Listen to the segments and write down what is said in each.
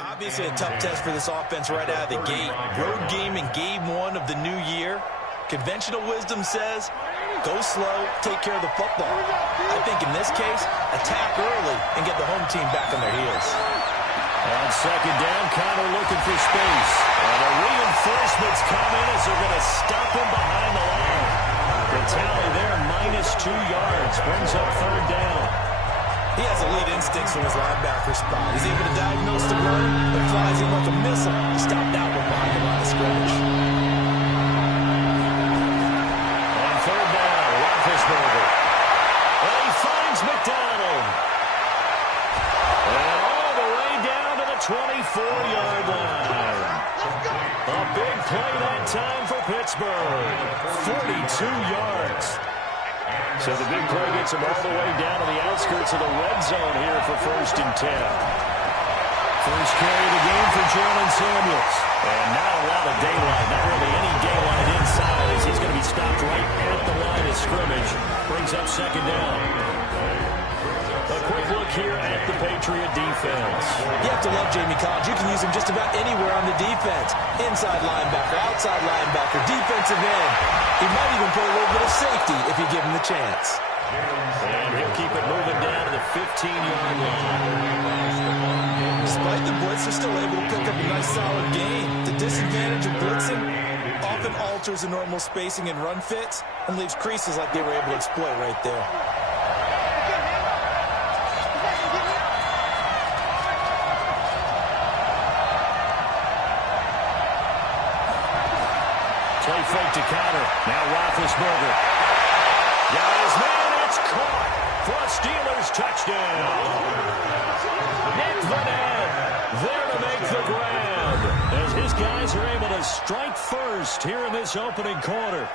Obviously a tough test for this offense right out of the gate. Road game in game 1 of the new year. Conventional wisdom says, go slow, take care of the football. I think in this case, attack early and get the home team back on their heels. On second down, Connor looking for space. And the reinforcements come in as they're going to stop him behind the line. The tally there, -2 yards, brings up third down. He has elite instincts from his linebacker spot. He's able to diagnose the run and flies in like a missile to stop that one behind the line of scrimmage. On third down, Roethlisberger. And he finds McDonald. And all the way down to the 24-yard line. A big play that time for Pittsburgh. 42 yards. So the big play gets him all the way down to the outskirts of the red zone here for 1st and 10. First carry of the game for Jalen Samuels. And not a lot of daylight, not really any daylight inside as he's going to be stopped right at the line of scrimmage. Brings up second down. A quick look here at the Patriot defense. You have to love Jamie Collins. You can use him just about anywhere on the defense. Inside linebacker, outside linebacker, defensive end. He might even play a little bit of safety if you give him the chance. And he'll keep it moving down to the 15-yard line. Despite the blitz, they're still able to pick up a nice solid gain. The disadvantage of blitzing often alters the normal spacing and run fits and leaves creases like they were able to exploit right there. Play fake to counter. Now Roethlisberger. Got his man. It's caught for a Steelers touchdown. Nick Vanette there to make the grab as his guys are able to strike first here in this opening quarter.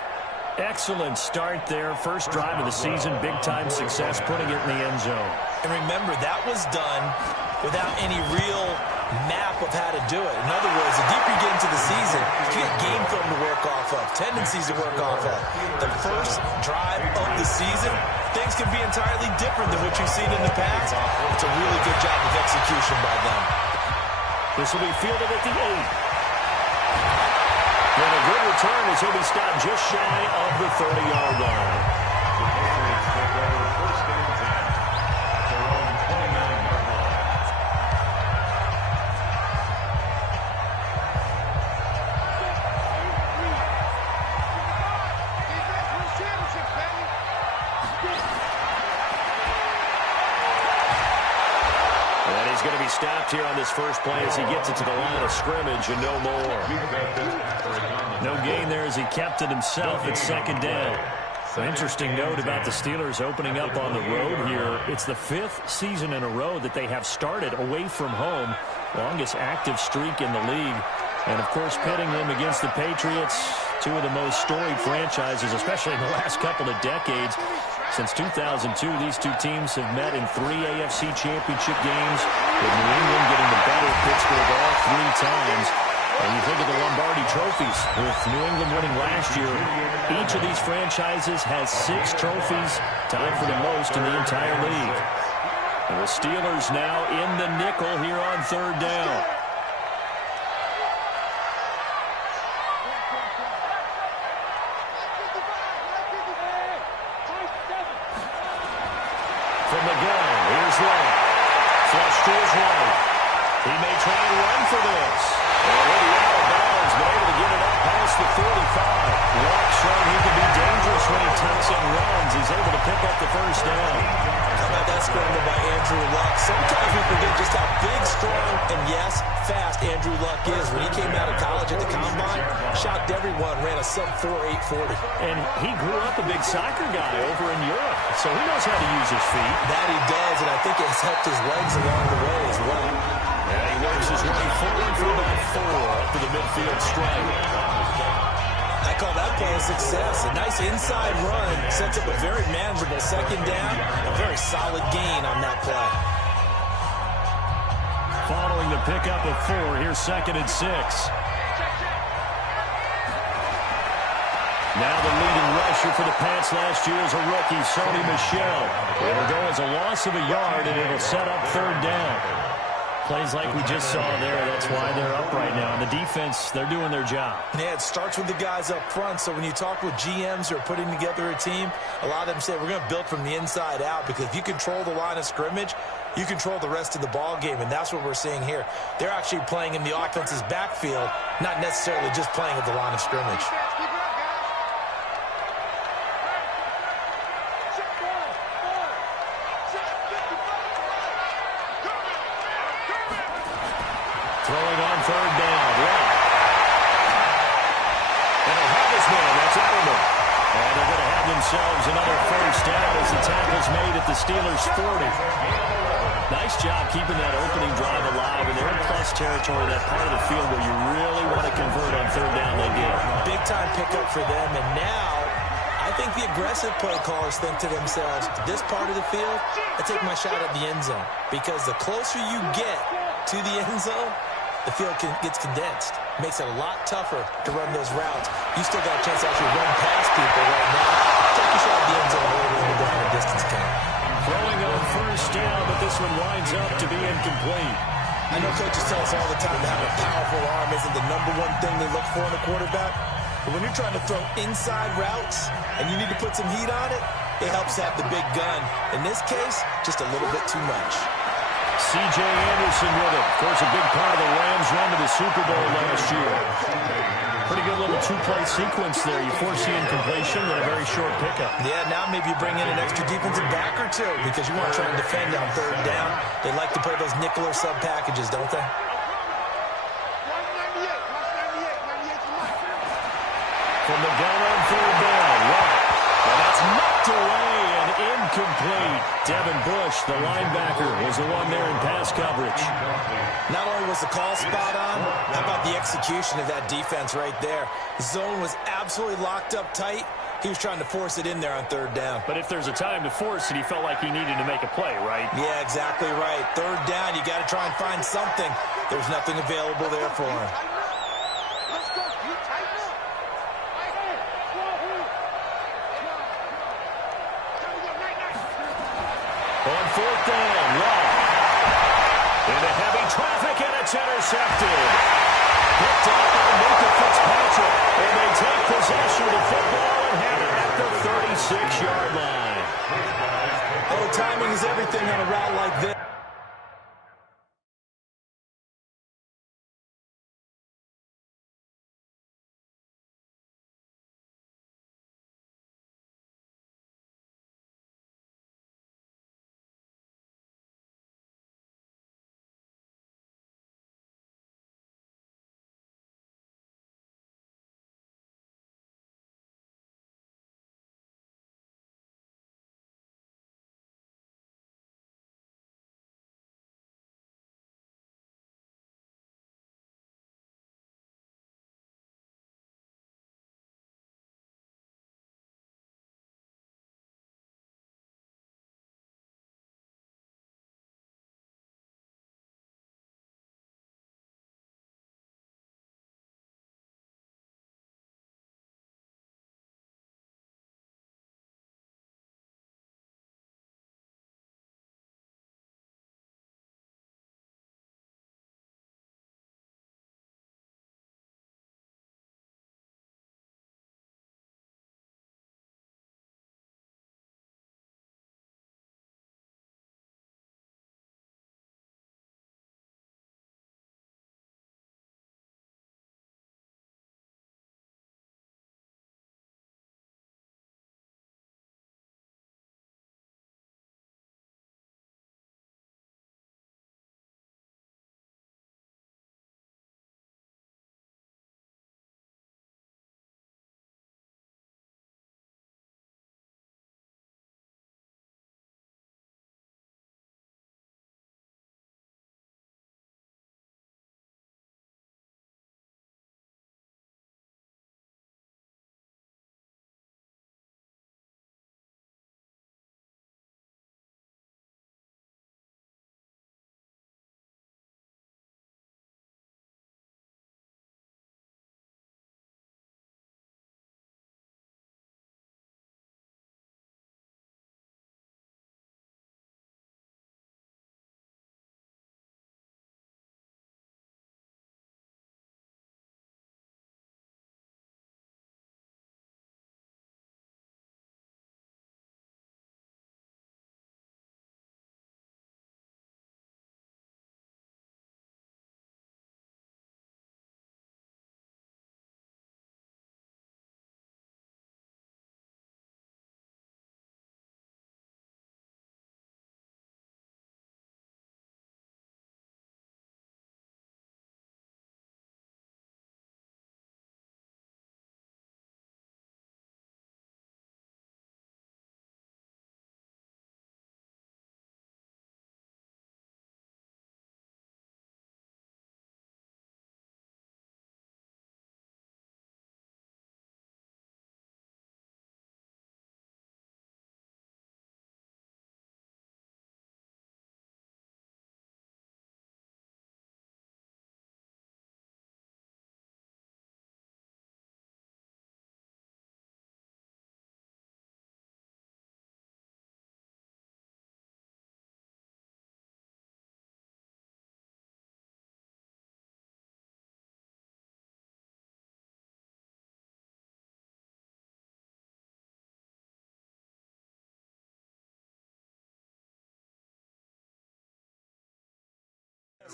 Excellent start there. First drive of the season. Big-time success putting it in the end zone. And remember, that was done without any real map of how to do it. In other words, the deeper you get into the season, you get game film to work off of, tendencies to work off of. The first drive of the season, things can be entirely different than what you've seen in the past. It's a really good job of execution by them. This will be fielded at the 8. And a good return as he'll be stopped just shy of the 30-yard line. He's going to be stopped here on this first play as he gets it to the line of scrimmage and no more. No gain there as he kept it himself at second down. An interesting note about the Steelers opening up on the road here. It's the 5th season in a row that they have started away from home. Longest active streak in the league. And, of course, pitting them against the Patriots, two of the most storied franchises, especially in the last couple of decades. Since 2002, these two teams have met in 3 AFC championship games, with New England getting the better of Pittsburgh all 3 times. And you think of the Lombardi trophies, with New England winning last year. Each of these franchises has 6 trophies, tied for the most in the entire league. And the Steelers now in the nickel here on third down. From the gun, here's Long. Flush to his right. He may try and run for this. And he'll be out of bounds, but able to get it up past the 45. Luck showing he can be dangerous when he tucks and runs. He's able to pick up the first down. How about that scramble by Andrew Luck? Sometimes we forget just how big, strong, and yes, fast Andrew Luck is. When he came out of college at the Combine, shocked everyone, ran a sub-4 840. And he grew up a big soccer guy over in Europe, so he knows how to use his feet. That he does, and I think it has helped his legs along the way as well. And he works his way forward for about 4 up to the midfield stripe. I call that play a success. A nice inside run sets up a very manageable second down. A very solid gain on that play. Following the pickup of 4, here's 2nd and 6. Now the leading rusher for the Pats last year is a rookie, Sony Michel. It'll go as a loss of a yard, and it'll set up third down. Plays like we just saw there. That's why they're up right now. And the defense, they're doing their job. Yeah, it starts with the guys up front. So when you talk with GMs who are putting together a team, a lot of them say we're going to build from the inside out, because if you control the line of scrimmage, you control the rest of the ball game, and that's what we're seeing here. They're actually playing in the offense's backfield, not necessarily just playing at the line of scrimmage. Throwing on third down. Right. And they'll have his man. That's Edelman. And they're going to have themselves another first down as the tackle's made at the Steelers' 40. Nice job keeping that opening drive alive, and they're in plus territory, that part of the field where you really want to convert on third down. They did. Big-time pickup for them, and now I think the aggressive play callers think to themselves, this part of the field, I take my shot at the end zone, because the closer you get to the end zone, the field gets condensed. Makes it a lot tougher to run those routes. You still got a chance to actually run past people right now. Take your shot at the end zone early in the down and distance count. Throwing on first down, but this one winds up to be incomplete. I know coaches tell us all the time that having a powerful arm isn't the #1 thing they look for in a quarterback. But when you're trying to throw inside routes and you need to put some heat on it, it helps have the big gun. In this case, just a little bit too much. C.J. Anderson with it. Of course, a big part of the Rams' run to the Super Bowl last year. Pretty good little two-play sequence there. You force the incompletion and a very short pickup. Yeah, now maybe you bring in an extra defensive back or two, because you want to try and defend on third down. They like to play those nickel or sub packages, don't they? From the gun on third down. Right. And that's knocked away and incomplete. Devin Bush, the linebacker, was the one there in pass coverage. Not only was the call spot on, how about the execution of that defense right there? The zone was absolutely locked up tight. He was trying to force it in there on third down. But if there's a time to force it, he felt like he needed to make a play, right? Yeah, exactly right. Third down, you got to try and find something. There's nothing available there for him. On fourth down, Love. Into heavy traffic, and it's intercepted. Picked up by Minka Fitzpatrick. And they take possession of the football and have it at the 36-yard line. Oh, timing is everything on a route like this.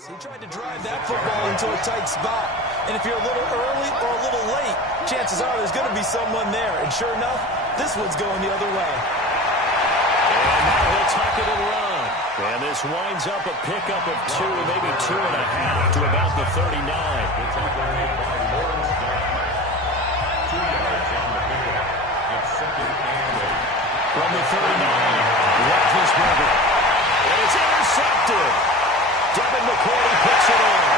He tried to drive that football into a tight spot. And if you're a little early or a little late, chances are there's going to be someone there. And sure enough, this one's going the other way. And now he'll tuck it and run. And this winds up a pickup of 2, maybe 2.5 to about the 39. From the 39, Roethlisberger. And it's intercepted. Devin McCourty picks it off.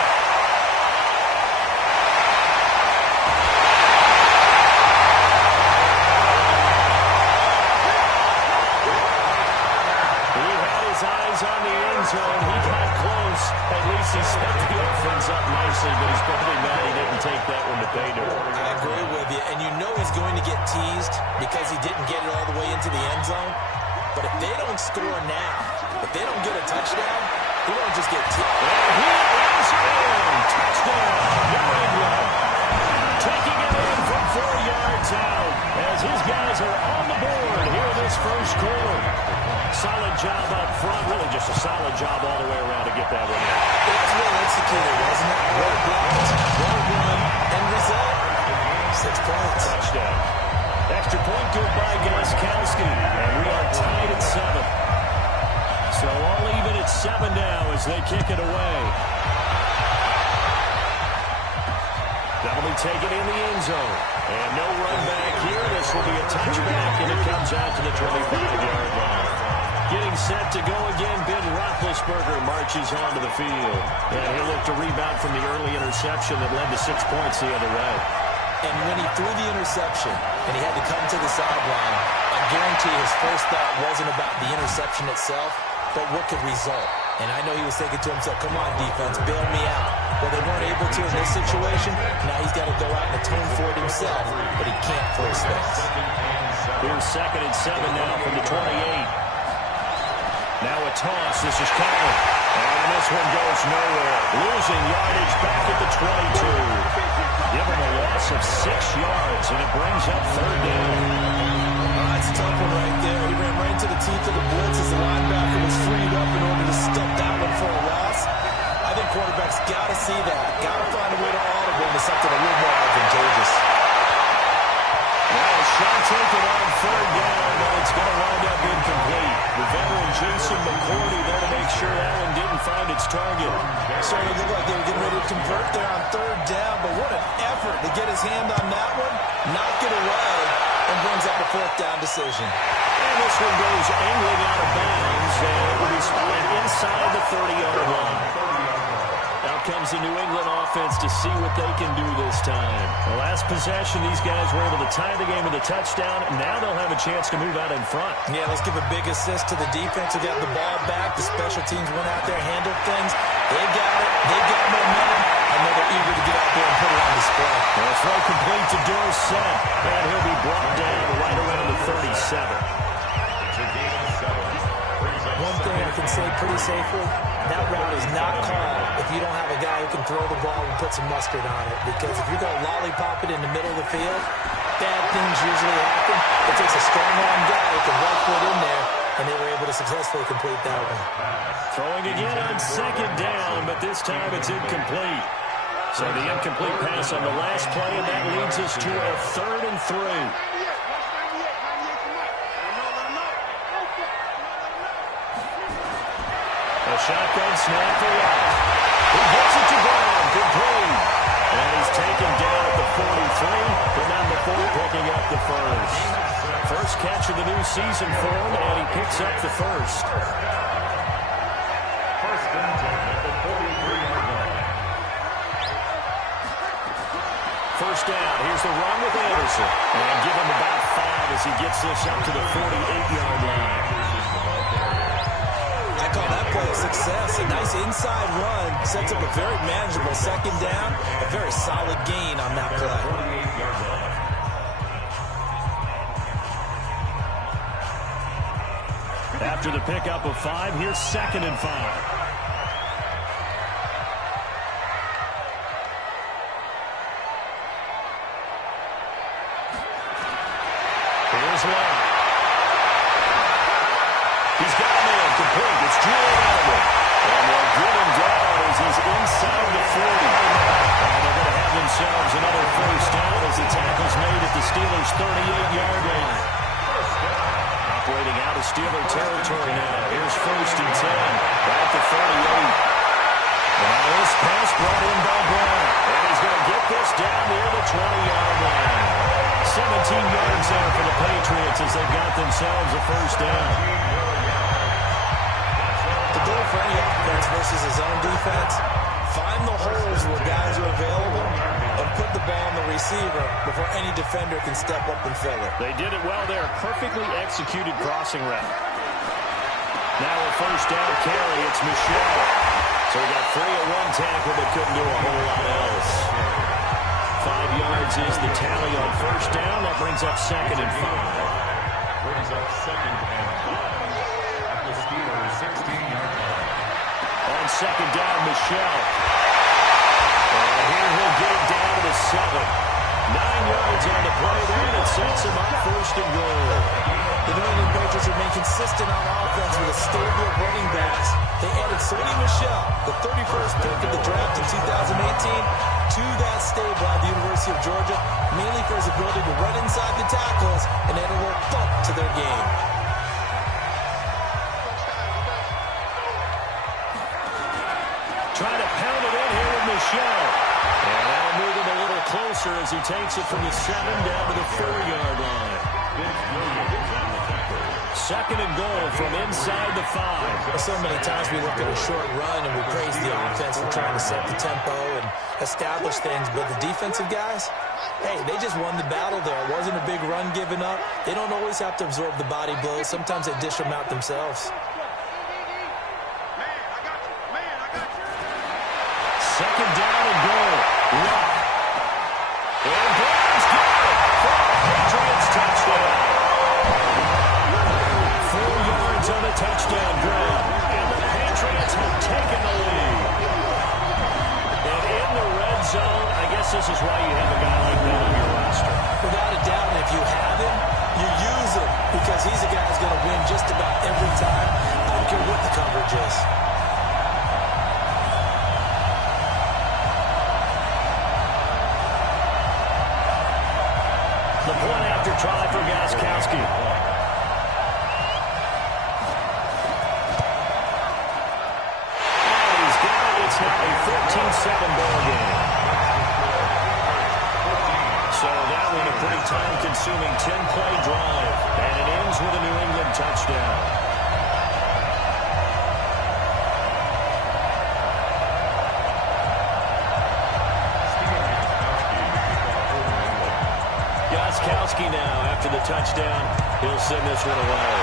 He had his eyes on the end zone. He got close. At least he set the offense up nicely, but he's probably mad he didn't take that one to pay dirt. I agree with you, and you know he's going to get teased because he didn't get it all the way into the end zone. But if they don't score now, if they don't get a touchdown, he won't just get teased. And he is in. Touchdown, New England. Taking it in from 4 yards out as his guys are on the board here in this first quarter. Solid job up front, really just a solid job all the way around to get that one in. It was well executed, wasn't it? Well blocked, well run, end result, 6 points. Touchdown. Extra point good by Gostkowski, and we are tied at 7. So all even at 7 now as they kick it away. That'll be taken in the end zone. And no run back here. This will be a touchback, and it comes out to the 25-yard line. Getting set to go again, Ben Roethlisberger marches onto the field. And he'll look to rebound from the early interception that led to 6 points the other way. And when he threw the interception and he had to come to the sideline, I guarantee his first thought wasn't about the interception itself, but what could result. And I know he was thinking to himself, come on, defense, bail me out. Well, they weren't able to in this situation. Now he's got to go out and atone for it himself, but he can't force things. Here's 2nd and 7 now from the 28. Now a toss. This is Connor. And this one goes nowhere. Losing yardage back at the 22. Give him a loss of 6 yards, and it brings up 3rd down. That's a tough one right there. He ran right into the teeth of the blitz as the linebacker was freed up in order to stop that one for a loss. I think quarterbacks got to see that. Got to find a way to audible into something a little more advantageous. Well, a shot taken on 3rd down, but it's going to wind up incomplete. The veteran Jason McCourty there to make sure that one didn't find its target. Started to look like they were getting ready to convert there on 3rd down, but what an effort to get his hand on that one, knock it away, and brings up a 4th down decision. And this one goes angling out of bounds, and it will be spotted inside the 30-yard line. Out comes the New England offense to see what they can do this time. The last possession, these guys were able to tie the game with a touchdown. Now they'll have a chance to move out in front. Yeah, let's give a big assist to the defense who got the ball back. The special teams went out there, handled things. They got it. They got momentum. I know they're eager to get out there and put it on display. Well, throw complete to Dorsett. And he'll be brought down right around the 37. One thing I can say pretty safely, that route is not called if you don't have a guy who can throw the ball and put some mustard on it. Because if you're going to lollipop it in the middle of the field, bad things usually happen. It takes a strong-arm guy who can right foot in there, and they were able to successfully complete that one. Throwing again on 2nd down, but this time it's incomplete. So the incomplete pass on the last play, and that leads us to a 3rd and 3. A shotgun snap for Watt. He gets it to Brown, complete. And he's taken down at the 43, but number 4 picking up the first. First catch of the new season for him, and he picks up the first. First and 10 at the 43-yard line. First down, here's the run with Anderson. And give him about 5 as he gets this up to the 48-yard line. I call that play a success. A nice inside run sets up a very manageable 2nd down. A very solid gain on that play. After the pickup of 5, here's 2nd and 5. Here's Love. He's got a man complete. It's Julian Edelman. And they'll get him down as he's themselves a first down. The goal for any offense versus his own defense, find the holes where guys are available and put the ball on the receiver before any defender can step up and fill it. They did it well there. Perfectly executed crossing route. Now a first down carry. It's Michelle. So he got free at one tackle but couldn't do a whole lot else. 5 yards is the tally on first down. That brings up 2nd and 5. Brings up 2nd and 5 at the Steelers' 16-yard line. On 2nd down, Michelle. And here he'll get it down to 7. 9 yards on the play there, and it sets him up 1st and goal. The New England Patriots remain consistent on offense with a stable of running backs. They added Sony Michel, the 31st pick of the draft in 2018, to that stable at the University of Georgia, mainly for his ability to run inside the tackles and add a little thump to their game. Trying to pound it in here with Michel. And that'll move him a little closer as he takes it from the 7 down to the 4-yard line. 2nd and goal from inside the 5. So many times we look at a short run and we praise the offense for trying to set the tempo and establish things, but the defensive guys, hey, they just won the battle there. It wasn't a big run given up. They don't always have to absorb the body blows. Sometimes they dish them out themselves. 2nd down and goal. Luck. And Brown's got it for a Patriots touchdown. 4 yards on a touchdown grab. And the Patriots have taken the lead. And in the red zone, I guess this is why you have a guy like that on your roster. Without a doubt, and if you have him, you use him because he's a guy who's going to win just about every time. I don't care what the coverage is. The point after try for Gostkowski. And he's got it. It's now a 14-7 ball game. So that one a pretty time-consuming 10-play drive. And it ends with a New England touchdown. Gostkowski now, after the touchdown, he'll send this one away.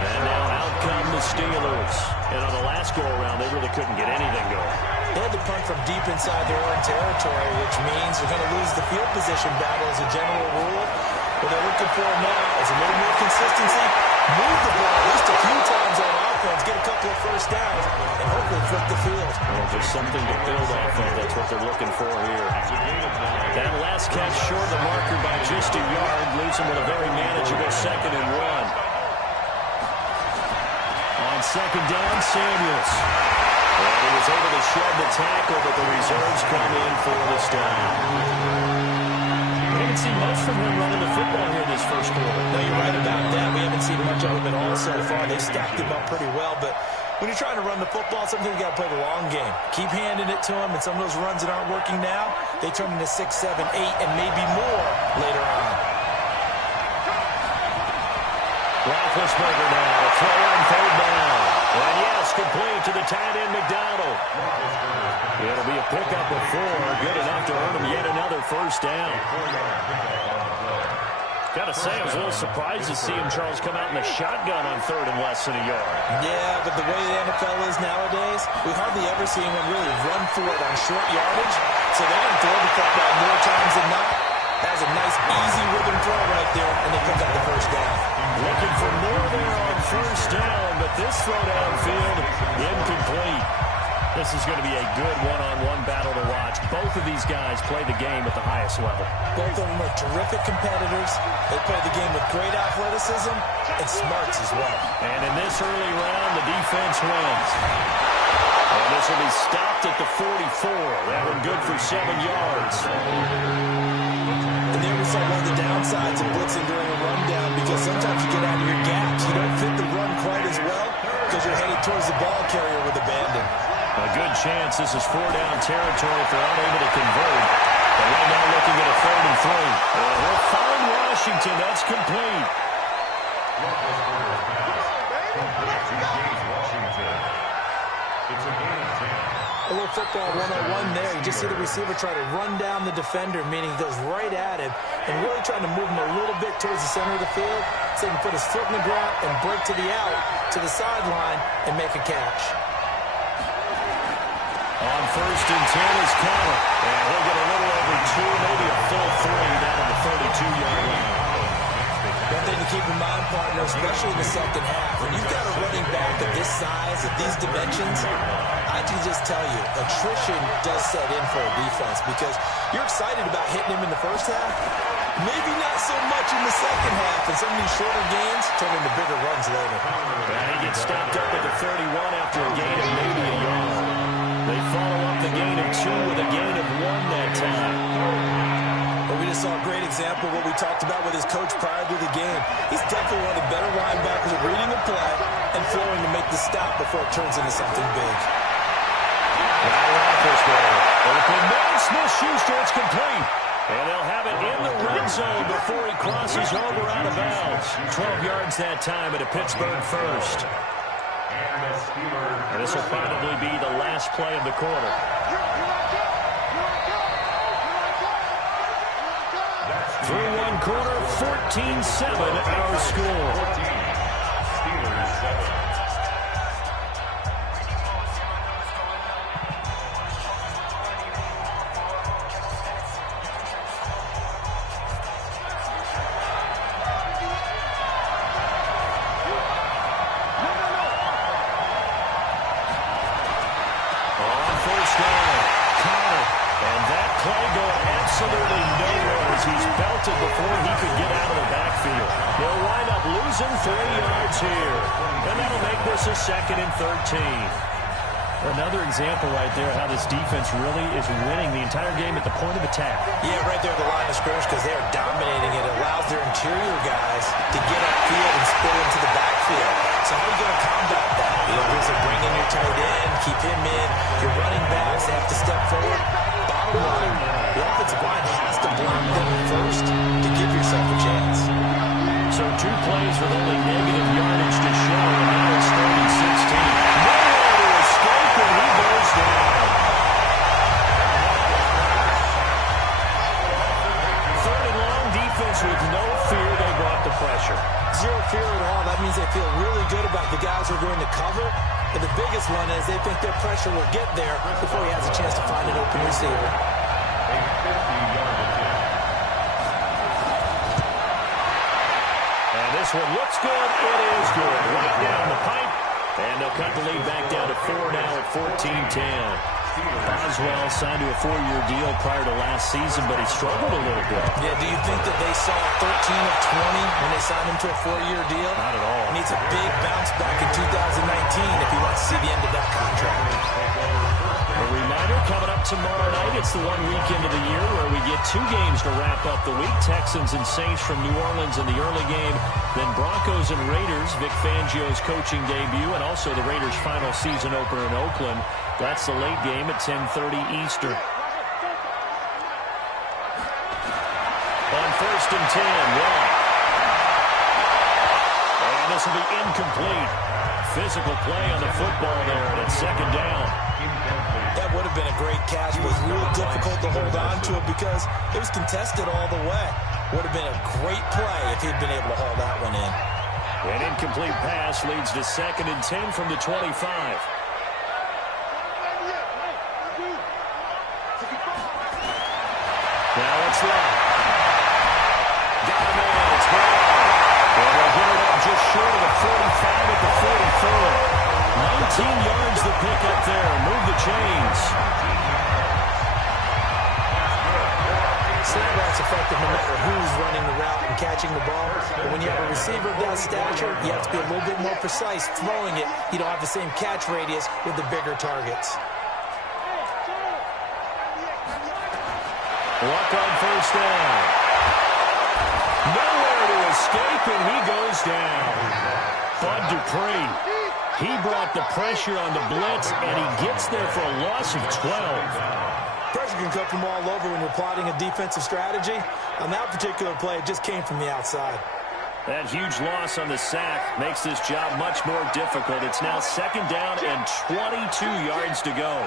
And now out come the Steelers. And on the last go-around, they really couldn't get anything going. They had to punt from deep inside their own territory, which means they're going to lose the field position battle as a general rule. What they're looking for now is a little more consistency, move the ball at least a few times on offense, get a couple of first downs, and hopefully flip the field. Well, just something to build off of. That's what they're looking for here. That last catch short of the marker by just a yard leaves him with a very manageable 2nd and 1. On 2nd down, Samuels. And he was able to shed the tackle, but the reserves come in for the stop. We haven't seen much from him running the football here this first quarter. No, you're right about that. We haven't seen much of him at all so far. They stacked him up pretty well, but when you're trying to run the football, sometimes you got to play the long game. Keep handing it to him, and some of those runs that aren't working now, they turn into 6, 7, 8, and maybe more later on. Roethlisberger now, the throw on 3rd down. And yes, complete to the tight end, McDonald. It'll be a pickup of 4, good enough to earn him yet another first down. Gotta say, I was a little surprised to see him, Charles, come out in the shotgun on 3rd and less than a yard. Yeah, but the way the NFL is nowadays, we hardly ever see anyone really run for it on short yardage. So they're going to throw the football more times than not. That was a nice, easy rhythm throw right there, and they pick up the first down. Looking for more there on first down, but this throw downfield, incomplete. This is going to be a good one-on-one battle to watch. Both of these guys play the game at the highest level. Both of them are terrific competitors. They play the game with great athleticism and smarts as well. And in this early round, the defense wins. And this will be stopped at the 44. That one good for 7 yards. And there we saw one of the downsides of blitzing during a rundown, because sometimes you get out of your gaps. You don't fit the run quite as well because you're headed towards the ball carrier with abandon. A good chance this is 4-down territory if they're unable to convert. But right now looking at a 3rd and 3. He'll find Washington. That's complete. A little football 101 there. You just see the receiver try to run down the defender, meaning he goes right at him and really trying to move him a little bit towards the center of the field so he can put his foot in the ground and break to the out, to the sideline, and make a catch. On 1st and 10 is Connor. And he'll get a little over 2, maybe a full 3 down at the 32-yard line. One thing to keep in mind, partner, especially in the second half, when you've got a running back of this size, of these dimensions, I can just tell you, attrition does set in for a defense because you're excited about hitting him in the first half, maybe not so much in the second half, and some of these shorter gains turn into bigger runs later. And he gets stopped up at the 31 after a gain of maybe a yard. They follow up the gain of 2 with a gain of 1 that time. But we just saw a great example of what we talked about with his coach prior to the game. He's definitely one of the better linebackers at reading a play and flowing to make the stop before it turns into something big. Open man, Smith-Schuster, it's complete. And they'll have it in the red zone before he crosses over out of bounds. 12 yards that time at a Pittsburgh first. And this will probably be the last play of the quarter. Through one quarter, 14-7 our score. Steelers 7. Before he could get out of the backfield. They'll wind up losing 3 yards here. And that'll make this a 2nd and 13. Another example right there how this defense really is winning the entire game at the point of attack. Yeah, right there at the line of scrimmage because they are dominating it. It allows their interior guys to get upfield and spill into the backfield. So how are you going to combat that? You know, bring in your tight end, keep him in. Your running backs have to step forward. Bottom line, the offensive line has to block them first to give yourself a chance. So 2 plays with only negative yardage to show, and now it's 3rd and 16. Nowhere to escape, and he goes down. 3rd and long, defense with no fear. They brought the pressure. Zero fear at all. That means they feel really good about the guys who are going to cover. And the biggest one is they think their pressure will get there before he has a chance to find an open receiver. And this one looks good. It is good. Right down the pipe. And they'll cut the lead back down to 4 now at 14-10. Boswell signed to a 4-year deal prior to last season, but he struggled a little bit. Yeah, do you think that they saw 13 of 20 when they signed him to a 4-year deal? Not at all. He needs a big bounce back in 2019 if he wants to see the end of that contract. A reminder, coming up tomorrow night, it's the 1 weekend of the year where we get 2 games to wrap up the week. Texans and Saints from New Orleans in the early game. Then Broncos and Raiders, Vic Fangio's coaching debut, and also the Raiders' final season opener in Oakland. That's the late game at 10:30 Eastern. On 1st and 10, Watt. And this will be incomplete. Physical play on the football there, and it's 2nd down. That would have been a great catch, but it was real difficult to hold on to it because it was contested all the way. Would have been a great play if he'd been able to haul that one in. An incomplete pass leads to 2nd and 10 from the 25. Now it's left. Got him in. It's gone. And they'll get it up just short of the 45 at the 44. 19 yards to pick up there. Move the chains. Slant route's effective no matter who's running the route and catching the ball. But when you have a receiver of that stature, you have to be a little bit more precise throwing it. You don't have the same catch radius with the bigger targets. Luck on 1st down. Nowhere to escape, and he goes down. Bud Dupree. He brought the pressure on the blitz, and he gets there for a loss of 12. Pressure can come from all over when you're plotting a defensive strategy. On that particular play, it just came from the outside. That huge loss on the sack makes this job much more difficult. It's now 2nd down and 22 yards to go.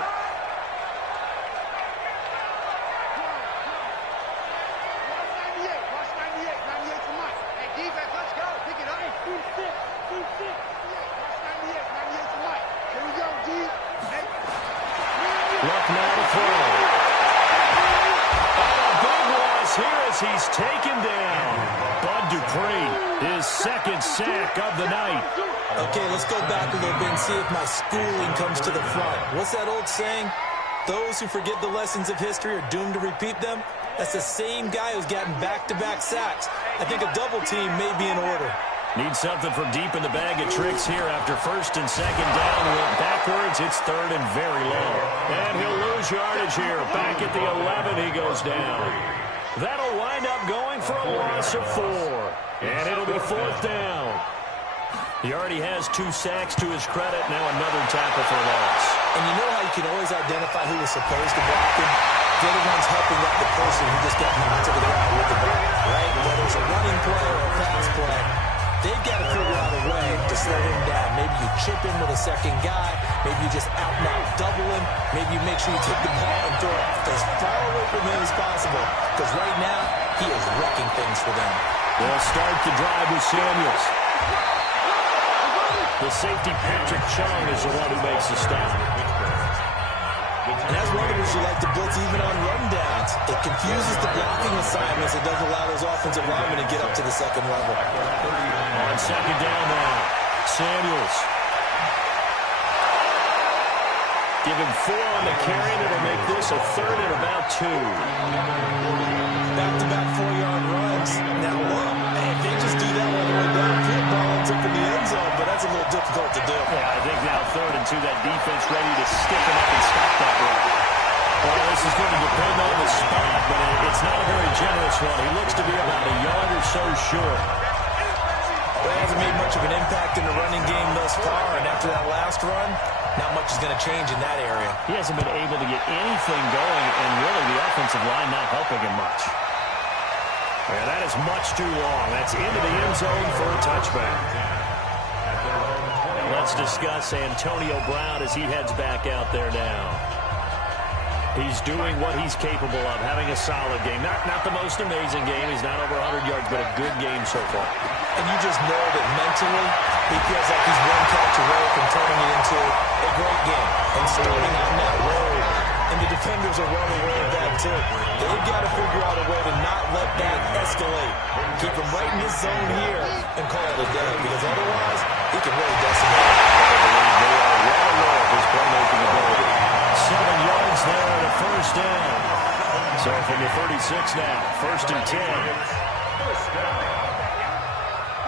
Luck now to throw. And a big loss here as he's taken down. Bud Dupree, his 2nd sack of the night. Okay, let's go back a little bit and see if my schooling comes to the front. What's that old saying? Those who forget the lessons of history are doomed to repeat them. That's the same guy who's gotten back-to-back sacks. I think a double team may be in order. Need something from deep in the bag of tricks here after 1st and 2nd down. Went backwards. It's 3rd and very long. And he'll lose yardage here. Back at the 11, he goes down. That'll wind up going for a loss of 4. And it'll be 4th down. He already has 2 sacks to his credit. Now another tackle for loss. And you know how you can always identify who was supposed to block him? The other one's helping out the person who just got knocked to the ground with the ball, right? Whether it's a running play or a pass play, they've got to figure out a way to slow him down. Maybe you chip him with a second guy. Maybe you just out-and-out double him. Maybe you make sure you take the ball and throw it as far away from him as possible. Because right now, he is wrecking things for them. They'll start the drive with Samuels. The safety, Patrick Chung, is the one who makes the stop. And as runners, you like to blitz even on rundowns. It confuses the blocking assignments. It doesn't allow those offensive linemen to get up to the 2nd level. On 2nd down now, Samuels. Give him 4 on the carry, and it'll make this a 3rd and about 2. Back-to-back 4-yard runs. Now look, if they just do that all the way downfield, ball ends up in the end zone, but that's a little difficult to do. Yeah, I think now 3rd and 2, that defense ready to stick him up and stop that run. Well, this is going to depend on the spot, but it's not a very generous one. He looks to be about a yard or so short. Well, he hasn't made much of an impact in the running game thus far, and after that last run, not much is going to change in that area. He hasn't been able to get anything going, and really the offensive line not helping him much. Yeah, that is much too long. That's into the end zone for a touchback. And let's discuss Antonio Brown as he heads back out there now. He's doing what he's capable of, having a solid game. Not the most amazing game. He's not over 100 yards, but a good game so far. And you just know that mentally, he feels like he's one catch away from turning it into a great game and starting on that road. And the defenders are well aware of that, too. They've got to figure out a way to not let that escalate. Keep him right in his zone here and call it a day, because otherwise, he can really decimate it. I believe they are well aware of his playmaking ability. 7 yards there and a 1st down. So from the 36 now, 1st and 10. 1st down.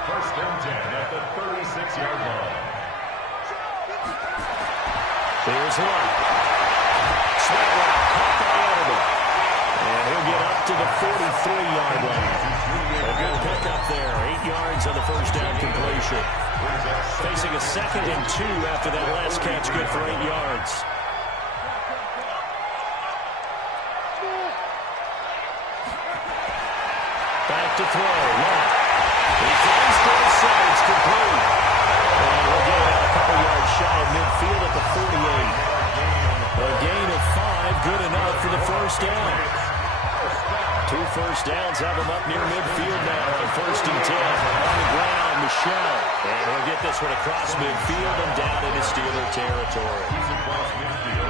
1st and 10 at the 36-yard line. Here's Luck. Sweat route caught by Edelman. And he'll get up to the 43-yard line. A good pickup there. 8 yards on the 1st down completion. Facing a 2nd and 2 after that last catch, good for 8 yards. Back to throw. Luck. He finds both sides complete. And we'll get a couple yards shy of midfield at the 48. A gain of 5, good enough for the 1st down. 2 1st downs have him up near midfield now on 1st and 10. On the ground, Michelle. And he'll get this one across midfield and down into Steeler territory.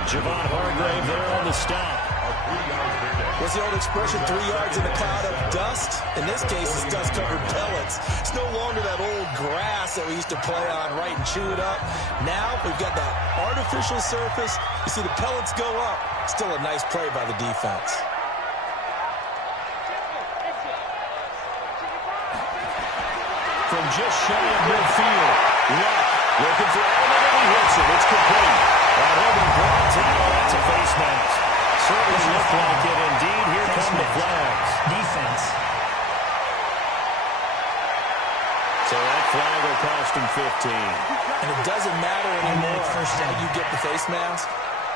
Javon Hargrave there on the stop. What's the old expression, 3 yards in a cloud of dust? In this case, it's dust-covered pellets. It's no longer that old grass that we used to play on, right, and chew it up. Now, we've got the artificial surface. You see the pellets go up. Still a nice play by the defense. From just shy of midfield, Luck looking for Edelman, and he hits it. It's complete. And he'll be brought down. That's a face mask. Certainly looked like it. Indeed, here come the flags. Defense. So that flag will cost him 15. And it doesn't matter anymore how you get the face mask.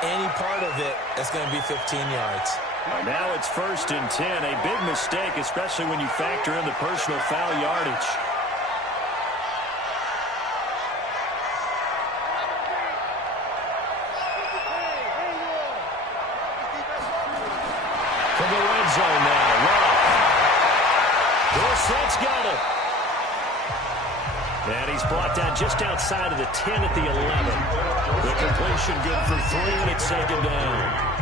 Any part of it is going to be 15 yards. Now it's 1st and 10. A big mistake, especially when you factor in the personal foul yardage. From the red zone now, Love. Dorsett's got it. And he's brought down just outside of the 10 at the 11. The completion good for 3, and it's 2nd down.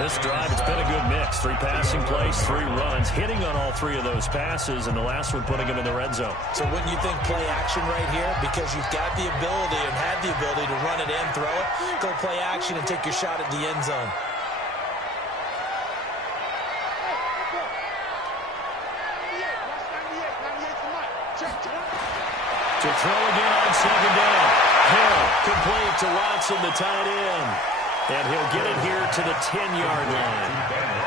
This drive, it's been a good mix. 3 passing plays, 3 runs, hitting on all 3 of those passes, and the last one putting him in the red zone. So wouldn't you think play action right here? Because you've got the ability and had the ability to run it in, throw it, go play action and take your shot at the end zone. To throw again on 2nd down. Hill complete to Watson, the tight end. And he'll get it here to the 10-yard line.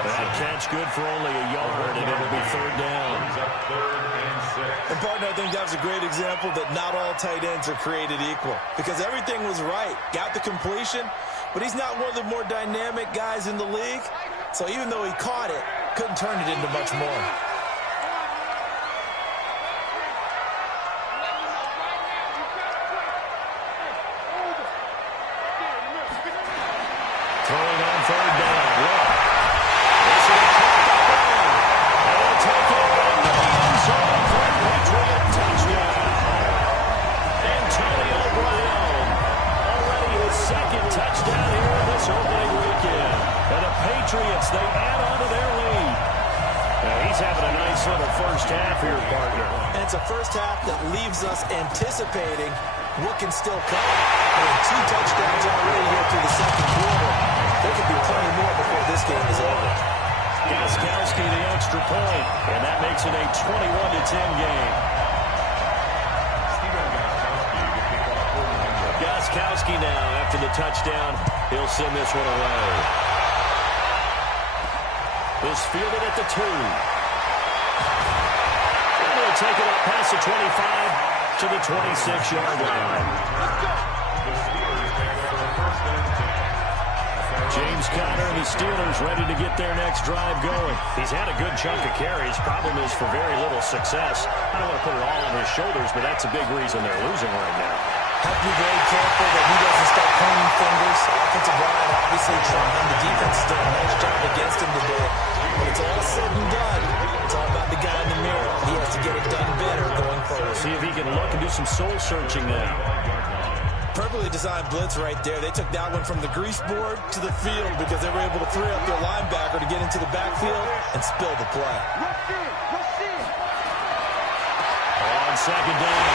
That catch good for only a yard, and it'll be 3rd down. And, partner, I think that was a great example that not all tight ends are created equal. Because everything was right. Got the completion, but he's not one of the more dynamic guys in the league. So even though he caught it, couldn't turn it into much more. Throwing on 3rd down. Look. This is a catch down. And he'll take it into the end zone for a Patriot touchdown. Antonio Brown. Already his 2nd touchdown here in this opening weekend. And the Patriots, they add on to their lead. Now he's having a nice little first half here, partner. And it's a first half that leaves us anticipating what can still come. I mean, 2 touchdowns already here through the 2nd quarter. There could be plenty more before this game is over. Gostkowski the extra point, and that makes it a 21-10 game. Gostkowski now, after the touchdown, he'll send this one away. Is fielded at the 2. And he'll take it up past the 25 to the 26-yard line. James Conner and the Steelers ready to get their next drive going. He's had a good chunk of carries. Problem is for very little success. I don't want to put it all on his shoulders, but that's a big reason they're losing right now. Have to be very careful that he doesn't start pointing fingers. Offensive line obviously trying. The defense is doing a nice job against him today. When it's all said and done, it's all about the guy in the mirror. He has to get it done better going forward. See if he can look and do some soul searching now. Perfectly designed blitz right there. They took that one from the grease board to the field because they were able to free up their linebacker to get into the backfield and spill the play. On 2nd down,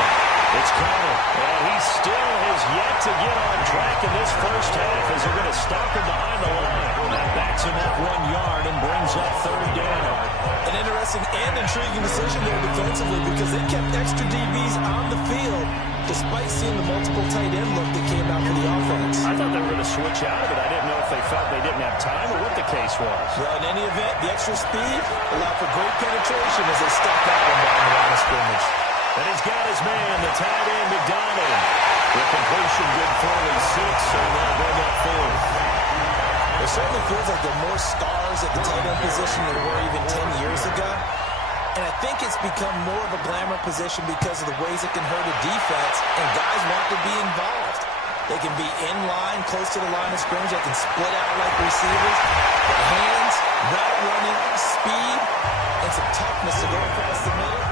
it's Conner. And he still has yet to get on track in this first half as they're going to stop him behind the line. That backs him up 1 yard and brings up 3rd down. An interesting and intriguing decision there defensively because they kept extra DBs on the field despite seeing the multiple tight end look that came out for the offense. I thought they were going to switch out of it. I didn't know if they felt they didn't have time or what the case was. Well, in any event, the extra speed allowed for great penetration as they stepped out and down the line of scrimmage. And he's got his man, the tight end, McDonald. The completion good for only 6, and they'll bring up 4th. It certainly feels like there are more stars at the tight end position than there were even 10 years ago. And I think it's become more of a glamour position because of the ways it can hurt a defense, and guys want to be involved. They can be in line, close to the line of scrimmage. They can split out like receivers. But hands, route running, speed, and some toughness to go across the middle.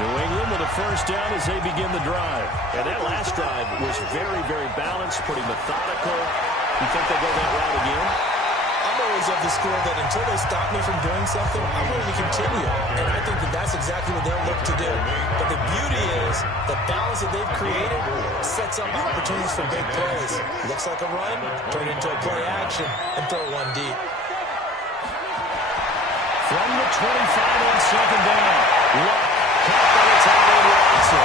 New England with a first down as they begin the drive. And that last drive was very, very balanced, pretty methodical. You think they go that route again? I'm always of the school that until they stop me from doing something, I'm going to continue. And I think that that's exactly what they'll look to do. But the beauty is the balance that they've created sets up opportunities for big plays. Looks like a run, turn it into a play action, and throw one deep. From the 25 on 2nd down, Luck. Caught by the tight end Watson.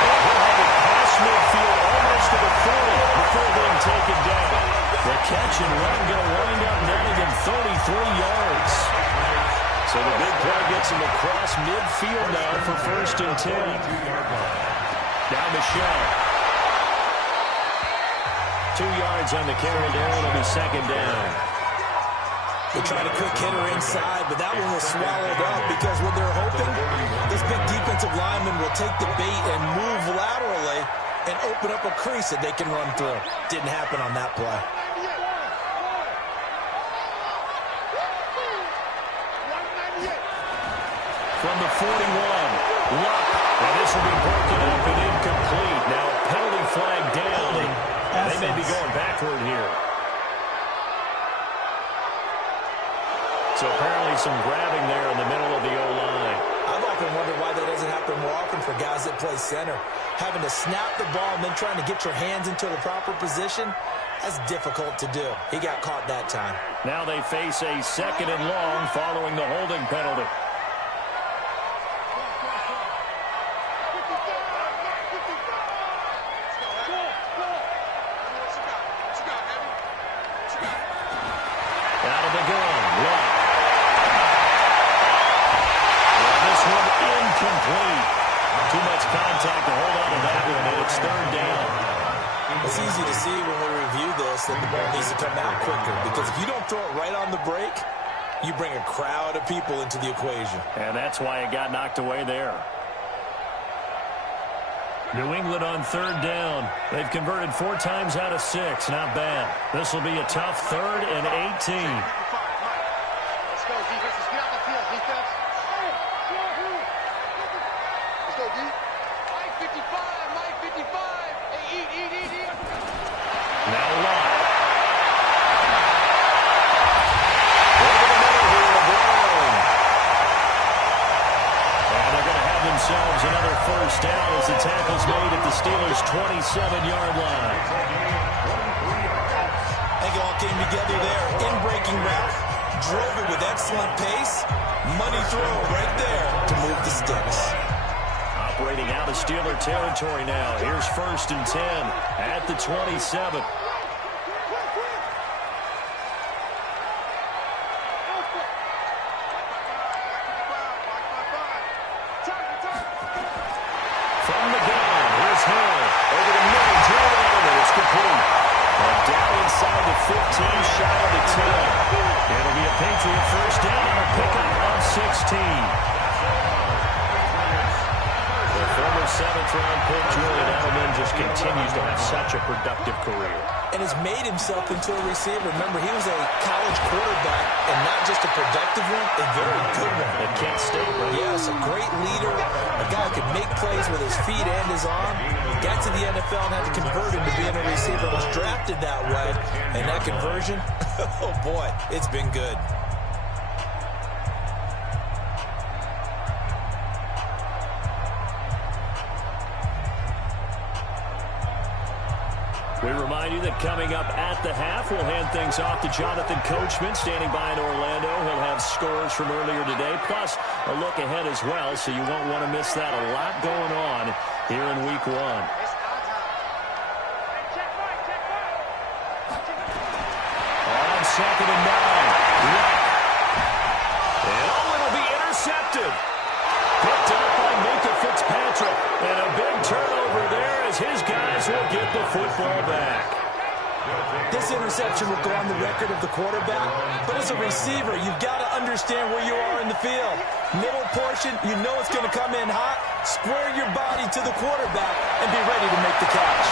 And he'll have it past midfield almost to the 40 before being taken down. The catch and run going to wind up netting him 33 yards. So the big play gets him across midfield now for 1st and 10. Down Michelle. 2 yards on the carry there. It'll be 2nd down. They tried a quick hitter inside, but that one was swallowed up because what they're hoping, this big defensive lineman will take the bait and move laterally and open up a crease that they can run through. Didn't happen on that play. From the 41, Luck. And this will be broken up and incomplete. Now a penalty flag down. And they may be going backward here. So apparently some grabbing there in the middle of the O-line. I've often wondered why that doesn't happen more often for guys that play center. Having to snap the ball and then trying to get your hands into the proper position, that's difficult to do. He got caught that time. Now they face a 2nd and long following the holding penalty. Out of the gun, Luck. And this one incomplete. Too much contact to hold on to that one, and it's 3rd down. It's easy to see when we review this that the ball needs to come out quicker, because if you don't throw it right on the break, you bring a crowd of people into the equation. And that's why it got knocked away there. New England on 3rd down. They've converted 4 times out of 6. Not bad. This will be a tough 3rd and 18. Let's go, defense. Let's get out the field, defense. Let's go, D. Mike 55, Mike 55. Hey, eat. Now Luck. Over the middle here, LeBron. And they're going to have themselves another 1st down as the tackle's made at the Steelers' 27-yard line. I think it all came together there. In-breaking route, drove it with excellent pace. Money throw right there to move the sticks. Operating out of Steeler territory now. Here's 1st and 10 at the 27. From the gun, here's Hill. Over the middle, and it's complete. And down inside the 15, shy of the 10. It'll be a Patriot 1st down on a pickup of 16. The former 7th-round pick, Julian Edelman, just continues to have such a productive career. And has made himself into a receiver. Remember, he was a college quarterback, and not just a productive one, a very good one. At Kent State, right? Yes, a great leader, a guy who could make plays with his feet and his arm. Got to the NFL and had to convert into being a receiver. Was drafted that way, and that conversion, oh boy, it's been good. We remind you that coming up at the half, we'll hand things off to Jonathan Coachman, standing by in Orlando. He'll have scores from earlier today, plus a look ahead as well, so you won't want to miss that. A lot going on here in Week 1. On 2nd and 9. And it'll be intercepted. Picked up by Minka Fitzpatrick. And a big turnover there as his guys will get the football back. This interception will go on the record of the quarterback, but as a receiver, you've got to understand where you are in the field. Middle portion, you know it's going to come in hot. Square your body to the quarterback and be ready to make the catch.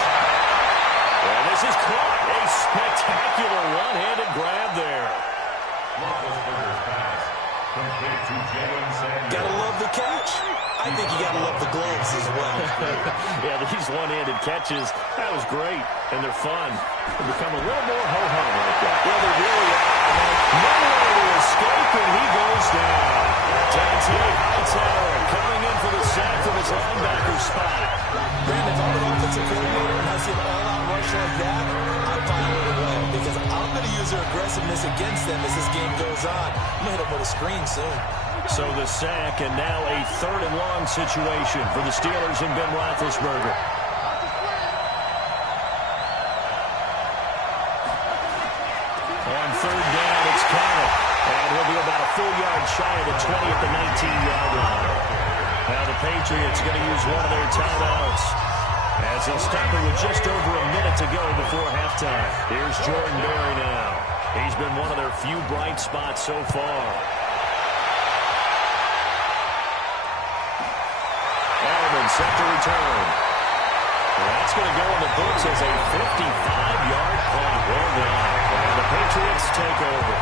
And this is caught. A spectacular one-handed grab there. Gotta love the catch. I think you gotta love the gloves as well. Yeah, these one-handed catches, that was great, and they're fun. They become a little more ho-hum like that. Yeah, they really are. Nowhere to escape, and he goes down. Dante Hightower coming in for the sack from his linebacker spot. Brandon, if I'm an offensive coordinator and I see an all-out rush like that, I file it away because I'm going to use their aggressiveness against them as this game goes on. I'm going to hit them with a screen soon. So the sack, and now a 3rd and long situation for the Steelers and Ben Roethlisberger. a full yard shy of the 20 at the 19-yard line. Now the Patriots going to use one of their timeouts as they'll stop it with just over a minute to go before halftime. Here's Jordan Berry now. He's been one of their few bright spots so far. Edelman set to return. That's going to go in the books as a 55-yard punt. Well done. And the Patriots take over.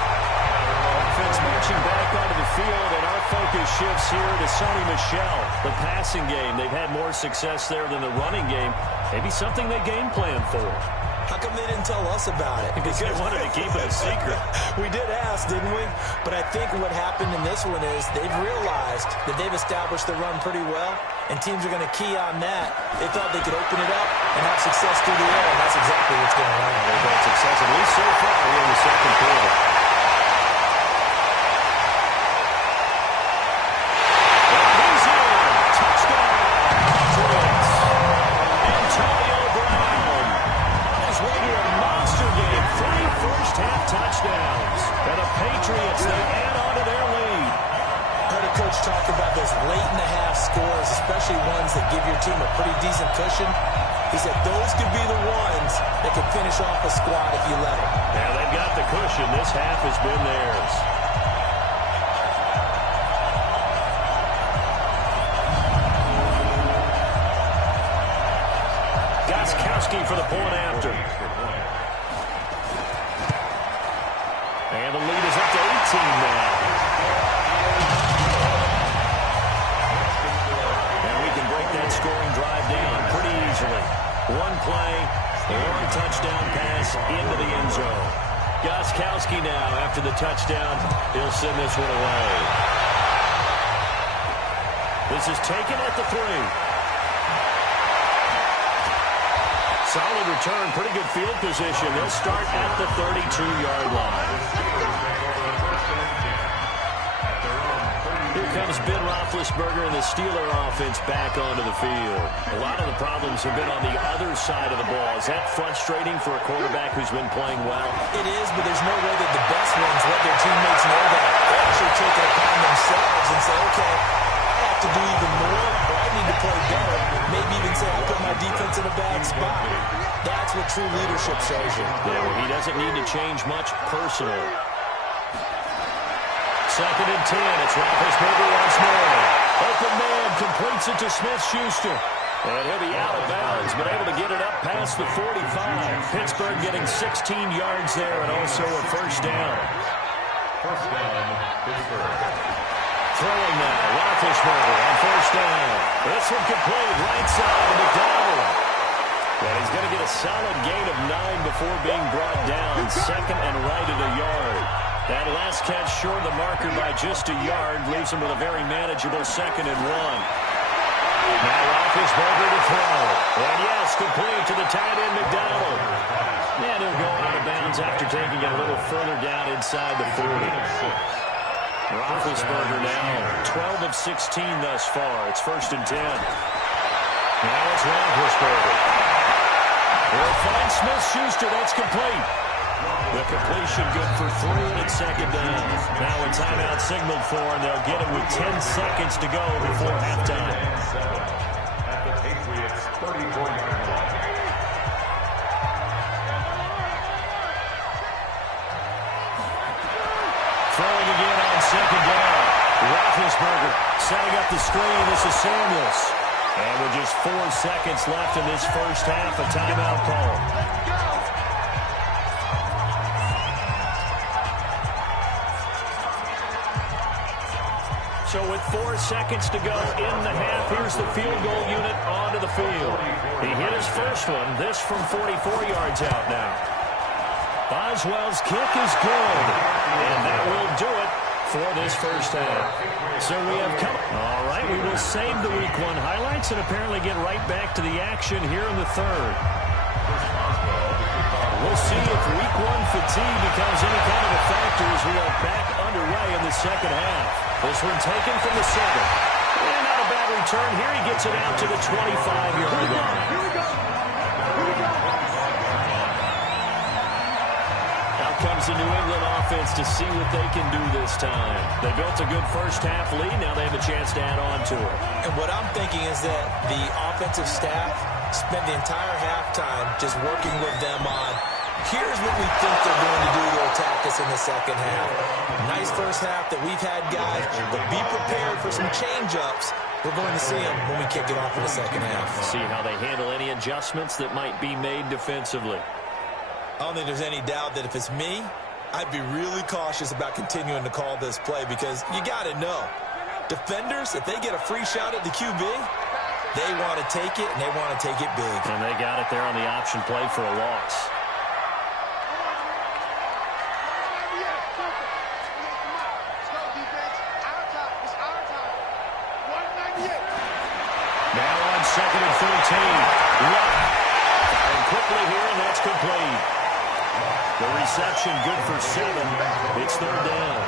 Offense marching back onto the field, and our focus shifts here to Sony Michel. The passing game, they've had more success there than the running game. Maybe something they game plan for. How come they didn't tell us about it? Because they wanted to keep it a secret. We did ask, didn't we? But I think what happened in this one is they've realized that they've established the run pretty well, and teams are going to key on that. They thought they could open it up and have success through the air, and that's exactly what's going on. They've had success, at least so far, here in the second quarter. Touchdowns. And the Patriots, they add on to their lead. I heard a coach talk about those late-in-the-half scores, especially ones that give your team a pretty decent cushion. He said those could be the ones that could finish off a squad if you let them. Yeah, they've got the cushion. This half has been theirs. Gostkowski for the point after. And the lead is up to 18 now. And we can break that scoring drive down pretty easily. One play, one touchdown pass into the end zone. Gostkowski now, after the touchdown, he'll send this one away. This is taken at the 3. Solid return, pretty good field position. They'll start at the 32-yard line. Here comes Ben Roethlisberger and the Steeler offense back onto the field. A lot of the problems have been on the other side of the ball. Is that frustrating for a quarterback who's been playing well? It is, but there's no way that the best ones let their teammates know that. They actually take it upon themselves and say, okay, I have to do even more, or I need to play better. Maybe even say, I put my defense in a bad spot. That's what true leadership shows you. Yeah, well, he doesn't need to change much personally. Second and 10. It's Roethlisberger once more. Open man completes it to Smith-Schuster. And he'll be out of bounds, but able to get it up past the 45. Pittsburgh getting 16 yards there and also a first down. First down, Pittsburgh. Throwing now, Roethlisberger on first down. This one complete, right side to McDonald. And he's going to get a solid gain of 9 before being brought down. Second and right at a yard. That last catch short of the marker by just a yard leaves him with a very manageable 2nd and 1. Now Roethlisberger to throw. And yes, complete to the tight end McDonald. And he'll go out of bounds after taking it a little further down inside the 40. Roethlisberger now 12 of 16 thus far. It's 1st and 10. Now it's Roethlisberger. We'll find Smith-Schuster. That's complete. The completion good for 3, and it's 2nd down. Now a timeout signaled for, and they'll get it with 10 seconds to go before halftime. At the Patriots' 34-yard line. Throwing again on 2nd down. Roethlisberger setting up the screen. This is Samuels. And with just 4 seconds left in this first half, a timeout call. So with 4 seconds to go in the half, here's the field goal unit onto the field. He hit his first one, this from 44 yards out now. Boswell's kick is good, and that will do it for this first half. So we have come. All right, we will save the Week 1 highlights and apparently get right back to the action here in the 3rd. We'll see if Week 1 fatigue becomes any kind of a factor as we are back underway in the 2nd half. This one taken from the 7. And not a bad return here. He gets it out to the 25-yard line. Out comes comes the New England offense to see what they can do this time. They built a good first-half lead. Now they have a chance to add on to it. And what I'm thinking is that the offensive staff spent the entire halftime just working with them on, here's what we think they're going to do to attack us in the second half. Nice first half that we've had, guys, but be prepared for some change-ups. We're going to see them when we kick it off in the second half. See how they handle any adjustments that might be made defensively. I don't think there's any doubt that if it's me, I'd be really cautious about continuing to call this play because you got to know, defenders, if they get a free shot at the QB, they want to take it, and they want to take it big. And they got it there on the option play for a loss. Now on 2nd and 13. Luck. Firing quickly here, and that's complete. The reception good for 7. It's 3rd down.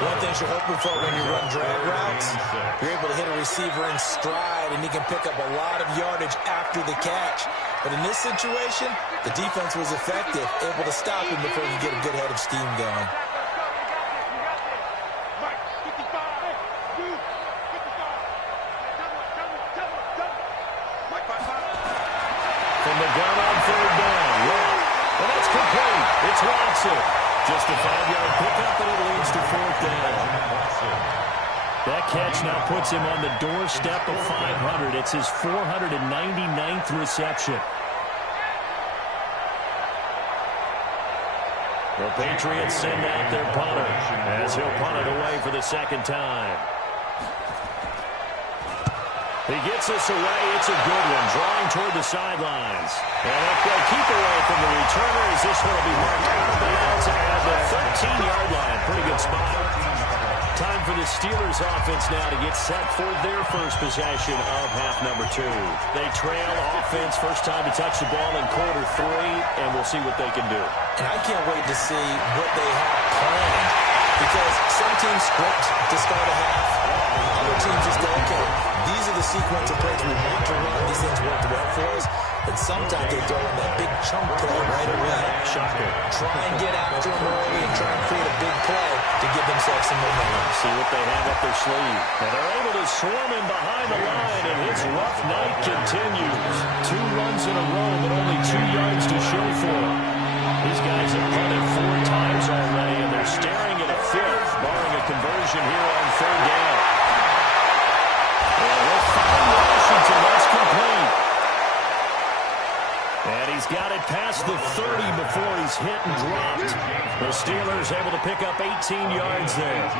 One thing you're hoping for when you run drag routes, you're able to hit a receiver in stride, and he can pick up a lot of yardage after the catch. But in this situation, the defense was effective, able to stop him before you get a good head of steam going. From the gun on 3rd down. Long. And that's complete. It's Watson. Just a 5-yard pickup, and it leads to 4th down. That catch now puts him on the doorstep of 500. It's his 499th reception. The Patriots send out their punter as he'll punt it away for the 2nd time. He gets this away. It's a good one. Drawing toward the sidelines. And they'll keep away from the returner as this one will be marked out of bounds at the 13-yard line. Pretty good spot. Time for the Steelers offense now to get set for their first possession of half number 2. They trail offense first time to touch the ball in quarter 3, and we'll see what they can do. And I can't wait to see what they have planned because some teams script to start a half. Other teams just go, okay, these are the sequence of plays we want to run. These things work well for us. And sometimes they throw in that big chunk play right away. Shocker. Try and get after them early and try and create a big play to give themselves some momentum. See what they have up their sleeve. And they're able to swarm him behind the line, and his rough night continues. 2 runs in a row, but only 2 yards to show for him. These guys have punted 4 times already, and they're staring at a 5th, barring a conversion here on 3rd down. And we'll find Washington. That's complete. And he's got it past the 30 before he's hit and dropped. The Steelers able to pick up 18 yards there.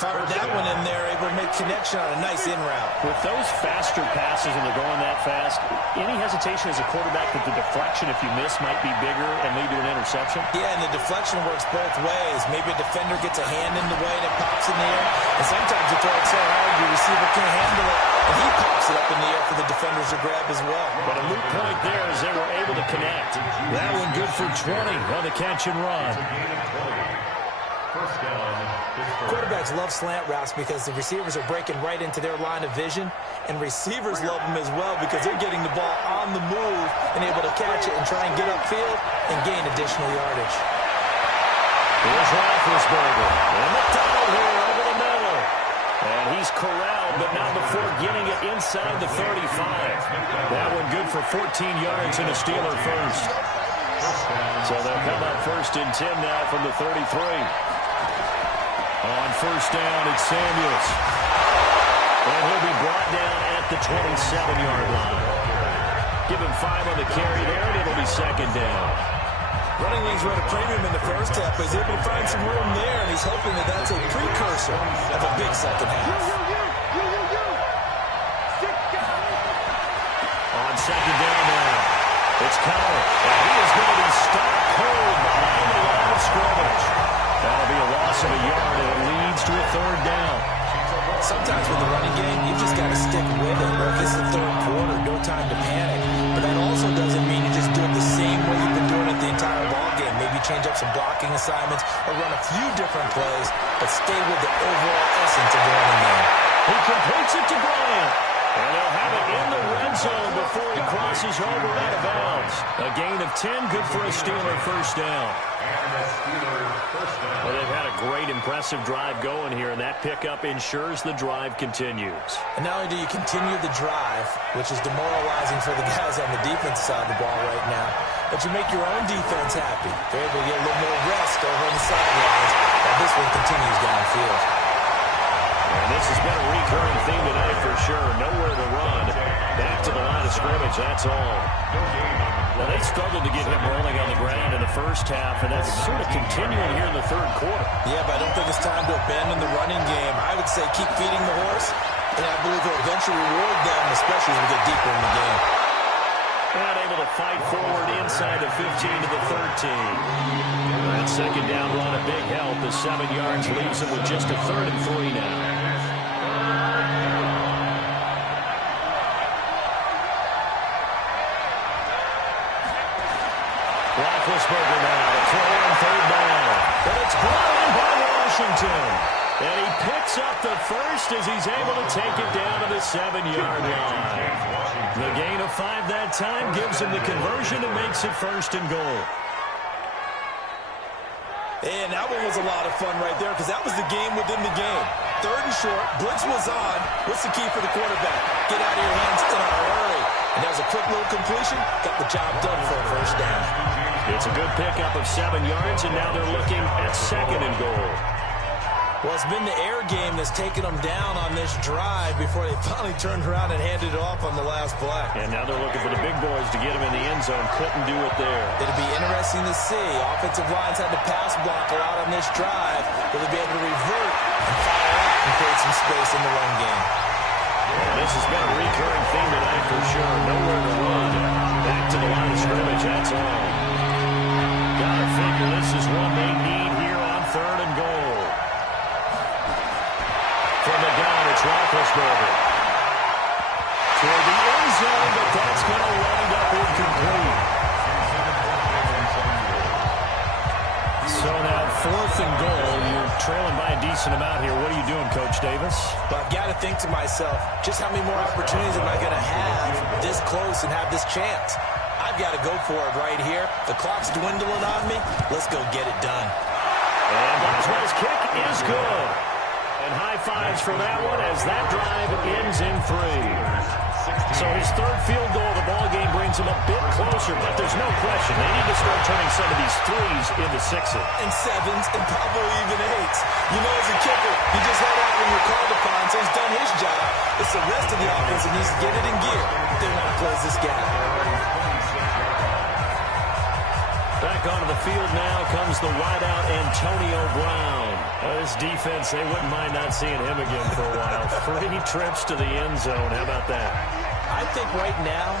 Fired that one in there, able to make connection on a nice in route. With those faster passes and they're going that fast, any hesitation as a quarterback that the deflection, if you miss, might be bigger and lead to an interception? Yeah, and the deflection works both ways. Maybe a defender gets a hand in the way and it pops in the air. And sometimes you throw it so hard, your receiver can't handle it, and he pops it up in the air for the defenders to grab as well. But a moot point there as they were able to connect. That one good for 20 on the catch and run. Quarterbacks love slant routes because the receivers are breaking right into their line of vision, and receivers love them as well because they're getting the ball on the move and able to catch it and try and get upfield and gain additional yardage. Here's Roethlisberger. And McDonald here over the middle. And he's corralled, but not before getting it inside the 35. That one good for 14 yards and a Steeler first. So they'll come up 1st and 10 now from the 33. On 1st down, it's Samuels. And he'll be brought down at the 27-yard line. Give him 5 on the carry there, and it'll be 2nd down. Running leagues were at a premium in the first half, but he's able to find some room there, and he's hoping that that's a precursor of a big second half. On 2nd down now, it's Connor, and he is going to be stopped cold behind the line of scrimmage. That'll be a loss of a yard, and it leads to a 3rd down. Sometimes with the running game, you've just got to stick with it. Look, this is the 3rd quarter, no time to panic. But that also doesn't mean you just do it the same way you've been doing it the entire ball game. Maybe change up some blocking assignments or run a few different plays, but stay with the overall essence of the running game. He completes it to Bryant. And they'll have it in the red zone before he crosses over out of bounds. A gain of 10, good for a Steeler first down. Well, they've had a great, impressive drive going here, and that pickup ensures the drive continues. And not only do you continue the drive, which is demoralizing for the guys on the defense side of the ball right now, but you make your own defense happy. They're able to get a little more rest over on the sidelines, while this one continues downfield. And this has been a recurring theme tonight for sure. Nowhere to run. Back to the line of scrimmage, that's all. Well, they struggled to get him rolling on the ground in the first half, and that's sort of continuing here in the third quarter. Yeah, but I don't think it's time to abandon the running game. I would say keep feeding the horse, and I believe it'll eventually reward them, especially as we get deeper in the game. Not able to fight forward inside the 15 to the 13. That second down run a big help. The 7 yards leaves them with just a 3rd and 3 now. Roethlisberger now to throw on 3rd down. But it's brought in by Washington. And he picks up the first as he's able to take it down to the 7-yard line. The gain of 5 that time gives him the conversion and makes it 1st and goal. And that one was a lot of fun right there because that was the game within the game. 3rd and short, blitz was on. What's the key for the quarterback? Get out of your hands in a hurry. And that was a quick little completion. Got the job done for a 1st down. It's a good pickup of 7 yards, and now they're looking at 2nd and goal. Well, it's been the air game that's taken them down on this drive before they finally turned around and handed it off on the last play. And now they're looking for the big boys to get him in the end zone. Couldn't do it there. It'll be interesting to see. Offensive lines had to pass block a lot on this drive. Will they be able to revert and fire out and create some space in the run game? And this has been a recurring theme tonight for sure. Nowhere to run. Back to the line of scrimmage, that's all. Gotta figure this is one they need here on 3rd and goal. From the gun, it's Roethlisberger. Toward the end zone, but that's going to wind up incomplete. So now 4th and goal. You're trailing by a decent amount here. What are you doing, Coach Davis? But I've got to think to myself, just how many more opportunities am I going to have this close and have this chance? I've got to go for it right here. The clock's dwindling on me. Let's go get it done. And Boswell's kick is good. And high fives for that one as that drive ends in 3. So his 3rd field goal of the ball game brings him a bit closer, but there's no question they need to start turning some of these 3s into 6s. And 7s and probably even 8s. You know, as a kicker, you just head out when you're called upon, so he's done his job. It's the rest of the offense that needs to get it in gear if they want to close this gap. Back onto the field now comes the wideout Antonio Brown. This defense, they wouldn't mind not seeing him again for a while. 3 trips to the end zone. How about that? I think right now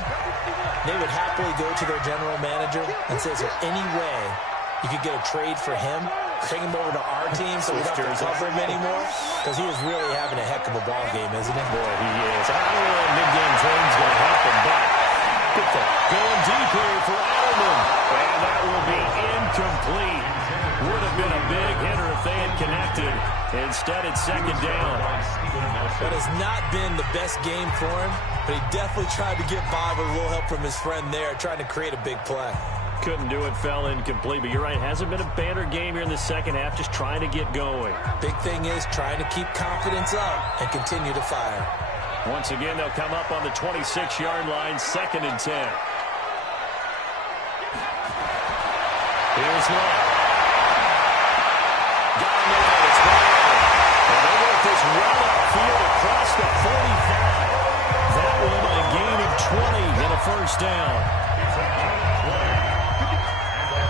they would happily go to their general manager and say, is there any way you could get a trade for him? Bring him over to our team so we don't have to cover him anymore? Because he is really having a heck of a ball game, isn't he? Boy, he is. I don't know if mid-game trade's going to happen, but good thing. Going deep here for Edelman. And that will be incomplete. Would have been a big hitter if they had connected. Instead, it's 2nd down. That has not been the best game for him, but he definitely tried to get by with a little help from his friend there, trying to create a big play. Couldn't do it, fell incomplete. But you're right, hasn't been a banner game here in the second half, just trying to get going. Big thing is trying to keep confidence up and continue to fire. Once again, they'll come up on the 26-yard line, 2nd and 10. Here's Love. Got him there, it's Brown. And they work this well upfield across the 45. That one a gain of 20 and a 1st down.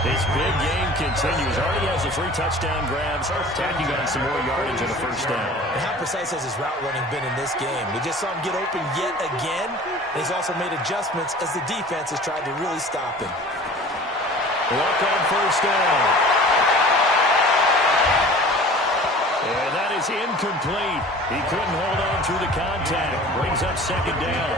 His big game continues. Already has the 3 touchdown grabs, tacking on some more yardage and a 1st down. And how precise has his route running been in this game? We just saw him get open yet again. And he's also made adjustments as the defense has tried to really stop him. Luck on 1st down. And that is incomplete. He couldn't hold on through the contact. Brings up 2nd down.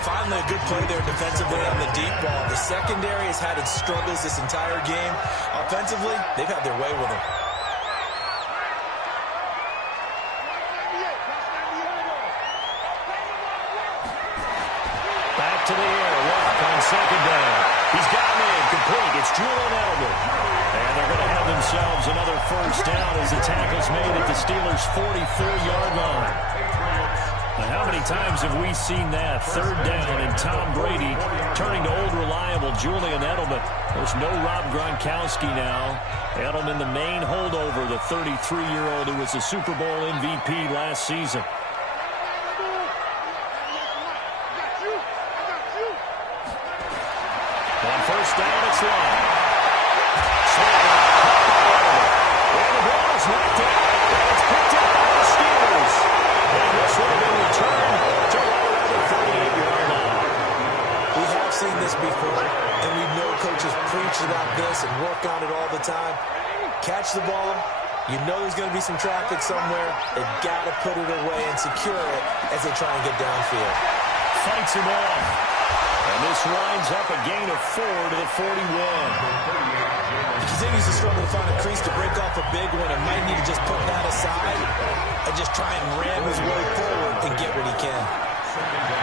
Finally a good play there defensively on the deep ball. The secondary has had its struggles this entire game. Offensively, they've had their way with him. to the air. Walk on second down. He's got him in. Complete. It's Julian Edelman. And they're going to have themselves another first down as the tackle's made at the Steelers' 44-yard line. Now, how many times have we seen that? Third down and Tom Brady turning to old reliable Julian Edelman. There's no Rob Gronkowski now. Edelman, the main holdover, the 33-year-old who was the Super Bowl MVP last season. On first down, it's long. And the ball is knocked out. It's picked up by the Steelers. And this would have been returned to right around the 38-yard line. We have seen this before, and we know coaches preach about this and work on it all the time. Catch the ball. You know there's going to be some traffic somewhere. They've got to put it away and secure it as they try and get downfield. Fights him off. And this winds up a gain of 4 to the 41. He continues to struggle to find a crease to break off a big one and might need to just put that aside and just try and ram his way forward and get what he can.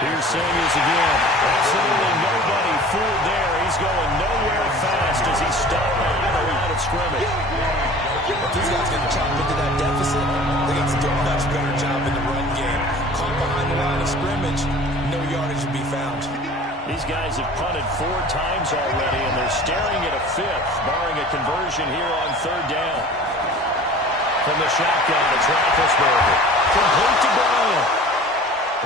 Here's Samuels again. Absolutely nobody fooled there. He's going nowhere fast as he's stopped behind the line of scrimmage. If these guys going to chop into that deficit, they got to do a much better job in the run game. Caught behind the line of scrimmage, no yardage to be found. These guys have punted 4 times already, and they're staring at a 5th, barring a conversion here on third down. From the shotgun, it's Roethlisberger. Complete to Bryant.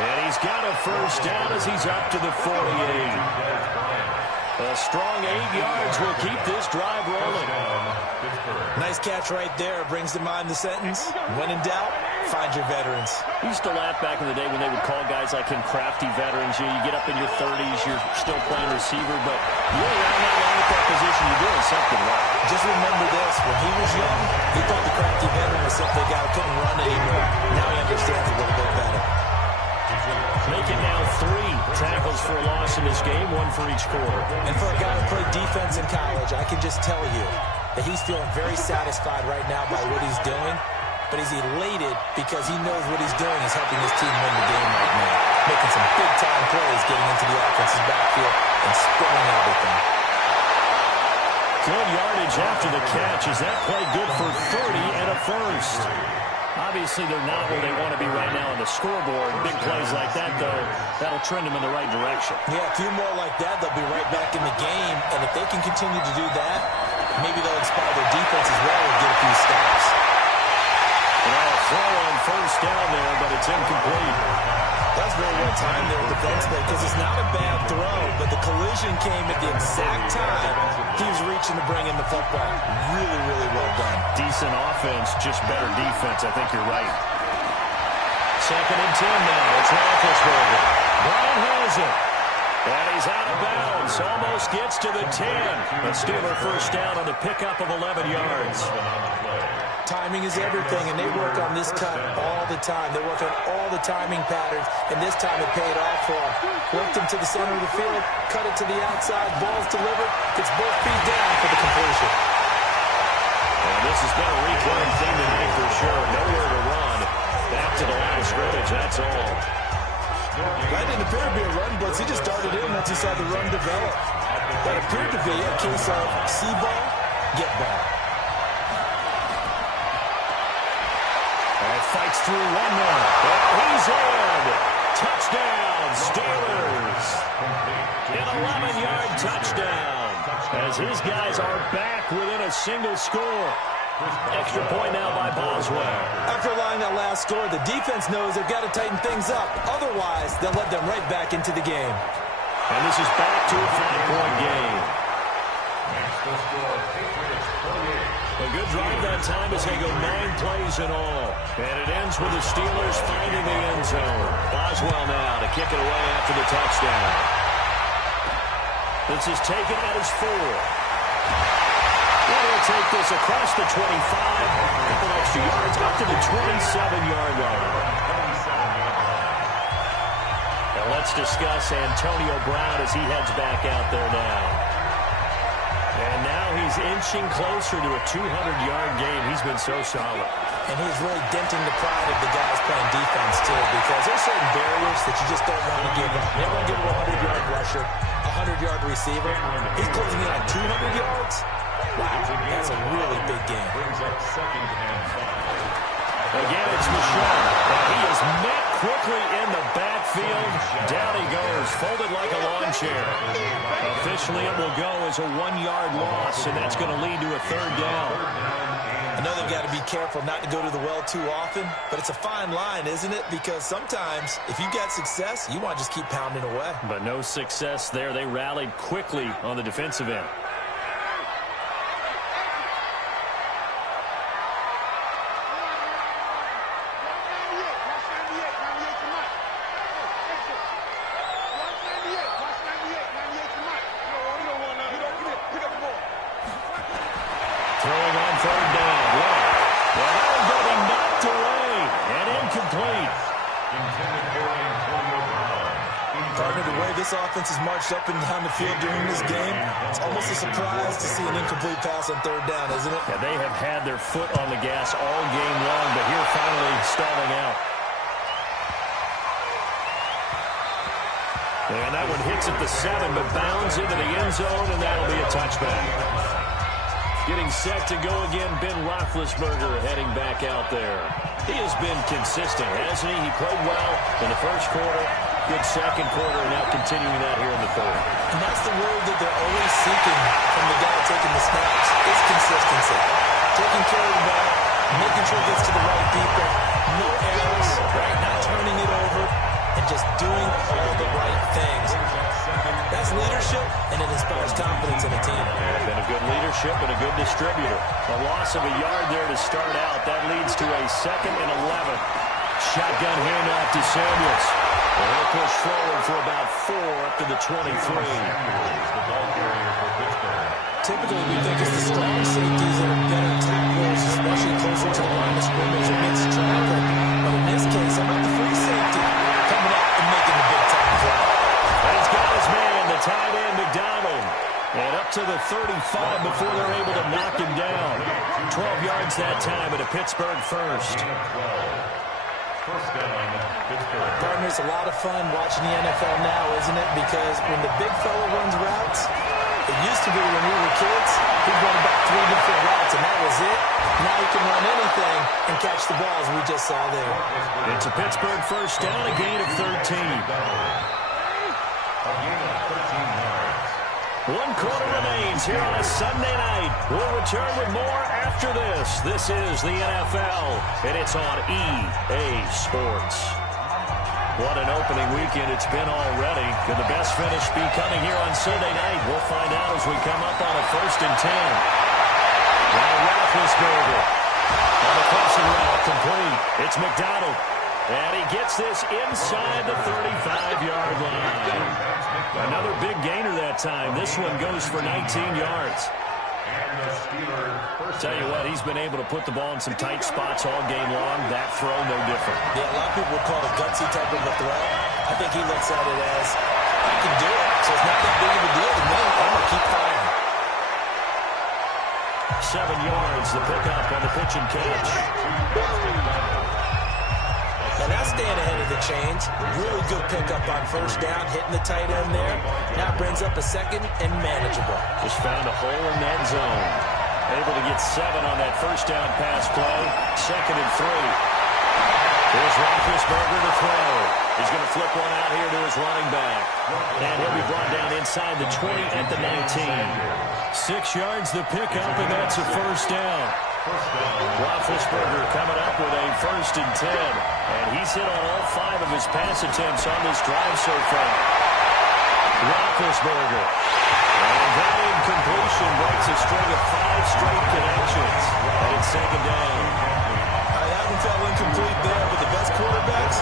And he's got a first down as he's up to the 48. A strong 8 yards will keep this drive rolling. Nice catch right there. Brings to mind the sentence, when in doubt, find your veterans. We used to laugh back in the day when they would call guys like him crafty veterans. You get up in your 30s, you're still playing receiver, but you're around that long at that position, you're doing something right. Just remember this, when he was young, he thought the crafty veteran was simply a guy who couldn't run anymore. Now he understands a little bit better. Make it now 3 tackles for a loss in this game, 1 for each quarter. And for a guy who played defense in college, I can just tell you that he's feeling very satisfied right now by what he's doing, but he's elated because he knows what he's doing is helping his team win the game right now. Making some big-time plays, getting into the offense's backfield and spilling everything. Good yardage after the catch. Is that play good for 30 and a first? Obviously, they're not where they want to be right now on the scoreboard. Big plays like that, though, that'll trend them in the right direction. Yeah, a few more like that, they'll be right back in the game. And if they can continue to do that, maybe they'll inspire their defense as well and get a few stops. And a throw on first down there, but it's incomplete. That's very well timed there defensively because it's not a bad throw, but the collision came at the exact time he was reaching to bring in the football. Really, really well done. Decent offense, just better defense. I think you're right. 2nd and 10 now. It's Roethlisberger. Bryant has it. And he's out of bounds. Almost gets to the 10. A Steeler first down on the pickup of 11 yards. Timing is everything, and they work on this cut all the time. They work on all the timing patterns, and this time it paid off for him. Worked him to the center of the field, cut it to the outside, ball's delivered, gets both feet down for the completion. And this has been a recurring thing tonight for sure. Nowhere to run. Back to the line of scrimmage, that's all. That didn't appear to be a run blitz. He just started in once he saw the run develop. That appeared to be a case of see ball, get ball. Fights through one more. He's in. Touchdown, Steelers. An 11-yard touchdown. As his guys are back within a single score. Extra point now by Boswell. After allowing that last score, the defense knows they've got to tighten things up. Otherwise, they'll let them right back into the game. And this is back to a 5-point game. A good drive that time as they go 9 plays in all. And it ends with the Steelers finding the end zone. Boswell now to kick it away after the touchdown. This is taken at his 4. They'll take this across the 25. A couple extra yards up to the 27-yard line. Now let's discuss Antonio Brown as he heads back out there now. And now he's inching closer to a 200-yard game. He's been so solid. And he's really denting the pride of the guys playing defense, too, because there's certain barriers that you just don't want to give up. You never want to give up a 100-yard rusher, a 100-yard receiver. He's closing in on 200 yards. Wow, that's a really big game. Again, it's Michelle. He is met quickly in the backfield. Down he goes, folded like a lawn chair. Officially, it will go as a 1-yard loss, and that's going to lead to a 3rd down. I know they've got to be careful not to go to the well too often, but it's a fine line, isn't it? Because sometimes, if you get success, you want to just keep pounding away. But no success there. They rallied quickly on the defensive end. Throwing on 3rd down. Well, that will be knocked away and incomplete. Partner, the way this offense has marched up and down the field during this game, it's almost a surprise to see an incomplete pass on 3rd down, isn't it? Yeah, they have had their foot on the gas all game long, but here finally stalling out. And that one hits at the 7, but bounds into the end zone, and that'll be a touchback. Getting set to go again, Ben Roethlisberger heading back out there. He has been consistent, hasn't he? He played well in the first quarter, good second quarter, and now continuing that here in the 3rd. And that's the word that they're always seeking from the guy taking the snaps, is consistency. Taking care of the ball, making sure it gets to the right people, no errors, right? Not turning it over, and just doing all the right things. That's leadership, and it inspires confidence in a team. Been a good leadership and a good distributor. A loss of a yard there to start out. That leads to a 2nd and 11. Shotgun handoff to Samuels. And he'll push forward for about 4 up to the 23. Typically, we think it's the strong safeties that are better tacklers, especially closer to the line of scrimmage amidst traffic. But in this case, how about the free safety coming up and making the big-time play? And he's got his man, the tight end, McDonald. And up to the 35 before they're able to knock him down. 12 yards that time, and a Pittsburgh first. Partner, it's a lot of fun watching the NFL now, isn't it? Because when the big fella runs routes, it used to be when we were kids, he'd run about 3 different routes, and that was it. Now he can run anything and catch the balls we just saw there. It's a Pittsburgh first down, a gain of 13. 1 quarter remains here on a Sunday night. We'll return with more after this. This is the NFL, and it's on EA Sports. What an opening weekend it's been already. Could the best finish be coming here on Sunday night? We'll find out as we come up on a 1st and 10. Now Roethlisberger on the crossing route, complete. It's McDonald. And he gets this inside the 35-yard line. Another big gainer that time. This one goes for 19 yards. Tell you what, he's been able to put the ball in some tight spots all game long. That throw, no different. Yeah, a lot of people would call it a gutsy type of a throw. I think he looks at it as, I can do it, so it's not that big of a deal to me. I'm going to keep firing. 7 yards, the pickup on the pitch and catch. And that's staying ahead of the chains. Really good pickup on 1st down, hitting the tight end there. Now brings up a 2nd and manageable. Just found a hole in that zone. Able to get 7 on that 1st down pass play. 2nd and 3. Here's Roethlisberger to throw. He's going to flip one out here to his running back. And he'll be brought down inside the 20 at the 19. 6 yards the pickup, and that's a 1st down. Roethlisberger coming up with a 1st and 10. And he's hit on all 5 of his pass attempts on this drive so far. Roethlisberger. And that incompletion breaks a string of 5 straight connections. And it's 2nd down. I haven't felt incomplete there, but the best quarterbacks,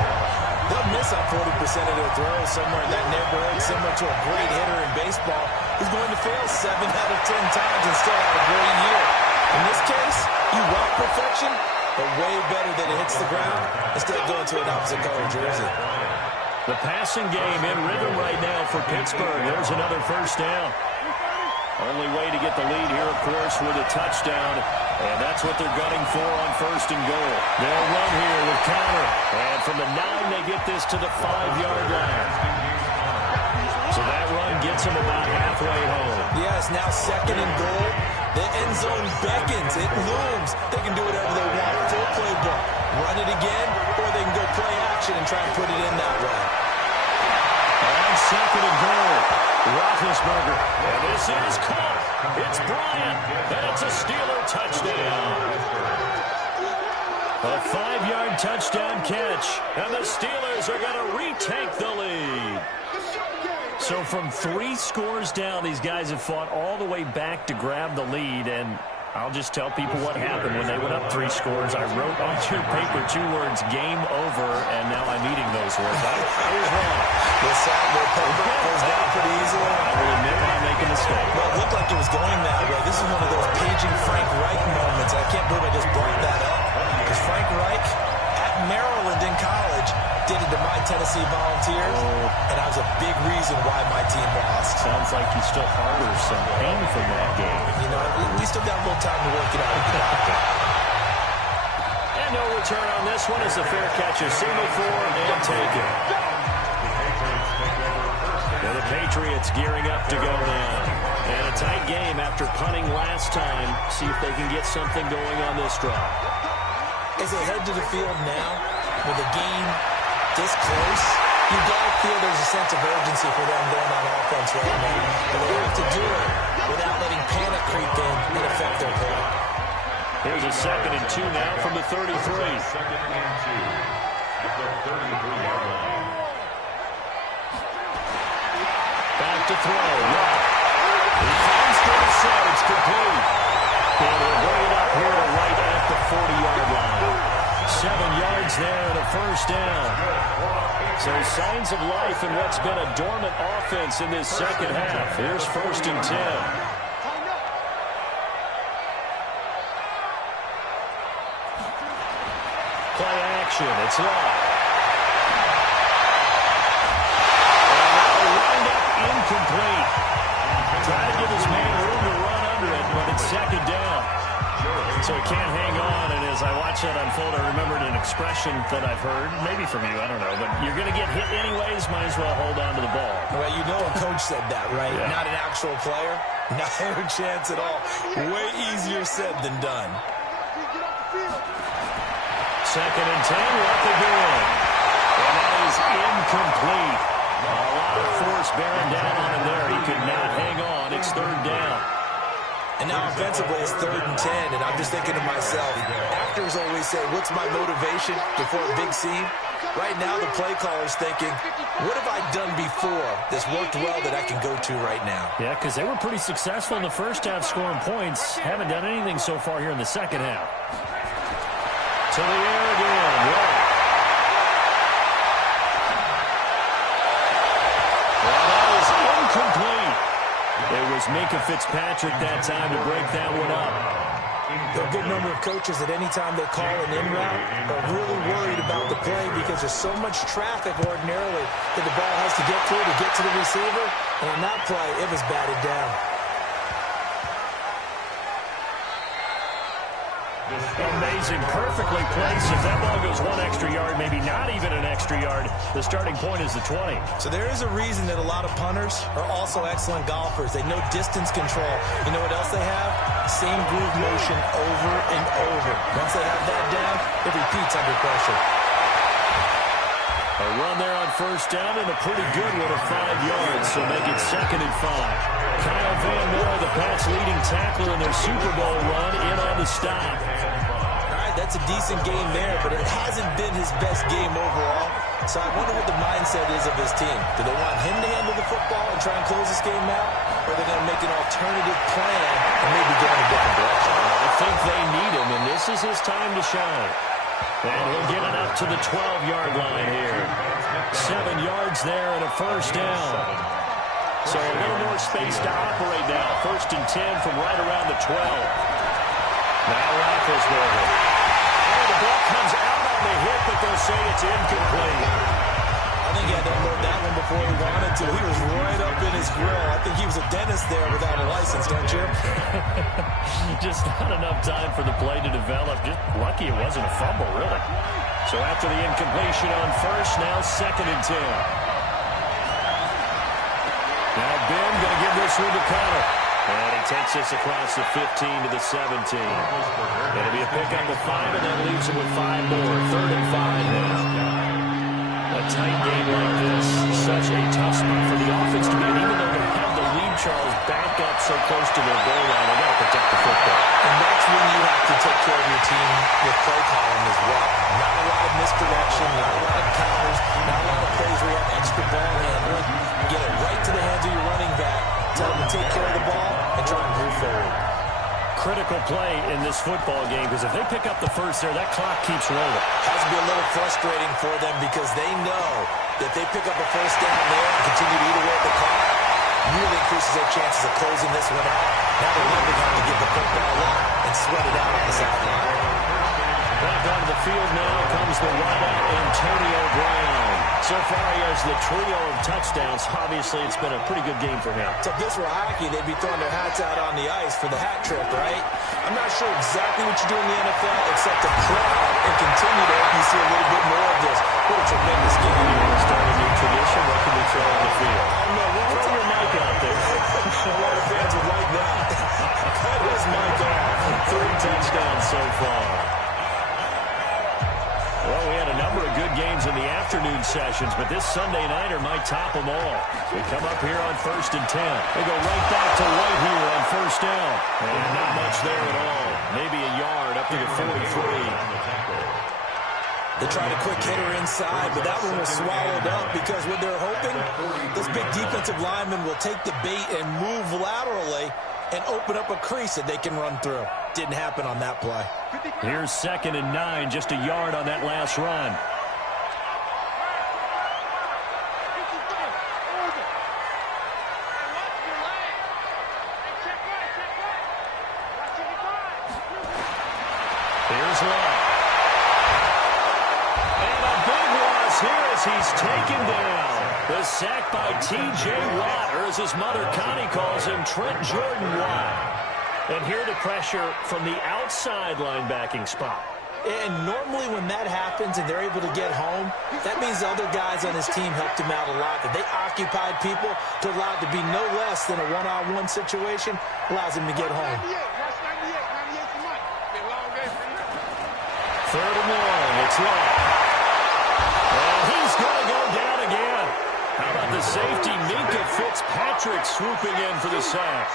they'll miss on 40% of their throws somewhere in that neighborhood, similar to a great hitter in baseball who's going to fail 7 out of 10 times and still have a great year. In this case, you want perfection, but way better than it hits the ground instead of going to an opposite color jersey. The passing game in rhythm right now for Pittsburgh. There's another 1st down. Only way to get the lead here, of course, with a touchdown. And that's what they're gunning for on 1st and goal. They'll run here with counter. And from the 9, they get this to the 5-yard line. So that run gets them about halfway home. Yes, now 2nd and goal. The end zone beckons. It looms. They can do whatever they want. Full playbook. Run it again, or they can go play action and try and put it in that way. And 2nd and goal. Roethlisberger. And this is caught. It's Bryant. And it's a Steeler touchdown. A 5-yard touchdown catch. And the Steelers are going to retake the lead. So from 3 scores down, these guys have fought all the way back to grab the lead. And I'll just tell people what happened when they went up 3 scores. I wrote on your paper 2 words, game over, and now I'm eating those words. I was wrong. The paper goes down pretty easily. I will admit when I make a mistake. Well, it looked like it was going that way. This is one of those paging Frank Reich moments. I can't believe I just brought that up. Because Frank Reich, at Maryland in college, did it to my Tennessee Volunteers, and that was a big reason why my team lost. Sounds like you still harbor some pain from that game. You know, we still got a little time to work it out with the doctor. And no return on this one as a fair catch. A single for and take it. Now the Patriots gearing up to go now. And a tight game after punting last time. See if they can get something going on this drive. As they head to the field now, with a game this close, you gotta feel there's a sense of urgency for them going on offense right now. But they have to do it without letting panic creep in and affect their play. Here's a 2nd and 2 now from the 33. 2nd and 2 at the 33-yard line. Back to throw. He finds the side. It's complete. And we'll bring it up here to right at the 40-yard line. 7 yards there and a 1st down. So signs of life in what's been a dormant offense in this 2nd half. Here's 1st and 10. Play action. It's locked. And that'll wind up incomplete. Trying to give his man room to run under it, but it's 2nd down. So he can't hang on, and as I watch that unfold, I remembered an expression that I've heard, maybe from you, I don't know, but you're going to get hit anyways, might as well hold on to the ball. Well, you know a coach said that, right? Yeah. Not an actual player. Not a chance at all. Way easier said than done. 2nd and 10, what they doing? And that is incomplete. A lot of force bearing down on him there. He could not hang on. It's 3rd down. And now offensively it's 3rd and 10, and I'm just thinking to myself, actors always say, what's my motivation before a big scene? Right now the play caller's thinking, what have I done before that's worked well that I can go to right now? Yeah, because they were pretty successful in the 1st half scoring points. Haven't done anything so far here in the 2nd half. To the air again. Well, that is incomplete. It was Minka Fitzpatrick that time to break that one up. There are a good number of coaches that any time they call an in route are really worried about the play because there's so much traffic ordinarily that the ball has to get through to get to the receiver. And on that play, it was batted down. Amazing, perfectly placed. If that ball goes 1 extra yard, maybe not even an extra yard, the starting point is the 20. So there is a reason that a lot of punters are also excellent golfers. They know distance control. You know what else they have? Same groove motion over and over. Once they have that down, it repeats under pressure. A run there on 1st down and a pretty good one of 5 yards, so make it 2nd and 5. Kyle Van Noy, the Pats' leading tackler in their Super Bowl run, in on the stop. All right, that's a decent game there, but it hasn't been his best game overall. So I wonder what the mindset is of his team. Do they want him to handle the football and try and close this game out? Or are they going to make an alternative plan and maybe go in a different direction? I think they need him, and this is his time to shine. And he'll get it up to the 12-yard line here. 7 yards there and a 1st down. So a little more space to operate now. 1st and 10 from right around the 12. Now Roethlisberger. And the ball comes out on the hit, but they'll say it's incomplete. I I think he had to unload that one before he wanted to. He was right up in his grill. I think he was a dentist there without a license, don't you? Just not enough time for the play to develop. Just lucky it wasn't a fumble, really. So after the incompletion on first, now 2nd and 10. Now Ben going to give this one to Connor. And he takes this across the 15 to the 17. It'll be a pickup of 5, and that leaves him with 5 more. 3rd and 5 now. A tight game like this, such a tough spot for the offense to be in. Even though they have the lead, Charles, back up so close to their goal line, they got to protect the football. And that's when you have to take care of your team with play calling as well. Not a lot of misdirection, not a lot of counters, not a lot of plays where you have extra ball handling. Get it right to the hands of your running back. Tell them to take care of the ball and try and move forward. Critical play in this football game, because if they pick up the first there, that clock keeps rolling. Has to be a little frustrating for them because they know that if they pick up a first down there and continue to eat away at the clock, really increases their chances of closing this one out. Now they're learning how to get the football up and sweat it out on the sideline. Back onto the field now comes the wideout, Antonio Brown. So far, he has the trio of touchdowns. Obviously, it's been a pretty good game for him. So if this were hockey, they'd be throwing their hats out on the ice for the hat trick, right? I'm not sure exactly what you do in the NFL, except to proud and continue to hope you see a little bit more of this. What a tremendous game. You want to start a new tradition? What can we throw on the field? I don't know. Throw your mic out there. A lot of fans would like that. Cut his mic off. 3 touchdowns so far. Well, we had a number of good games in the afternoon sessions, but this Sunday nighter might top them all. We come up here on 1st and 10. They go right back to White here on 1st down. And not much there at all. Maybe a yard up to the 43. They tried a quick hitter inside, but that one was swallowed up because what they're hoping, this big defensive lineman will take the bait and move laterally and open up a crease that they can run through. Didn't happen on that play. Here's 2nd and 9, just a yard on that last run. Here's Love. And a big loss here as he's taken down. The sack by T.J. Watt, or as his mother Connie calls him, Trent Jordan Watt. And here to pressure from the outside linebacking spot. And normally when that happens and they're able to get home, that means the other guys on his team helped him out a lot. That they occupied people to allow it to be no less than a one-on-one situation, allows him to get home. 3rd and 1, it's Love. And he's going to go down again. How about the safety, Minka Fitzpatrick, swooping in for the sack.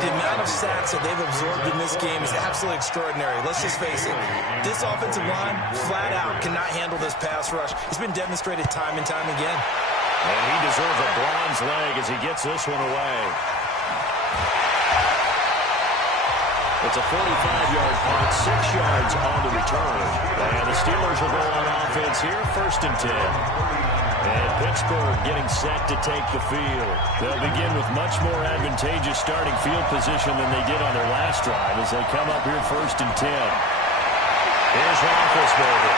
The amount of sacks that they've absorbed in this game is absolutely extraordinary. Let's just face it. This offensive line, flat out, cannot handle this pass rush. It's been demonstrated time and time again. And he deserves a bronze leg as he gets this one away. It's a 45-yard punt, 6 yards on the return. And the Steelers will go on offense here, 1st and 10. And Pittsburgh getting set to take the field. They'll begin with much more advantageous starting field position than they did on their last drive as they come up here 1st and 10. Here's Roethlisberger.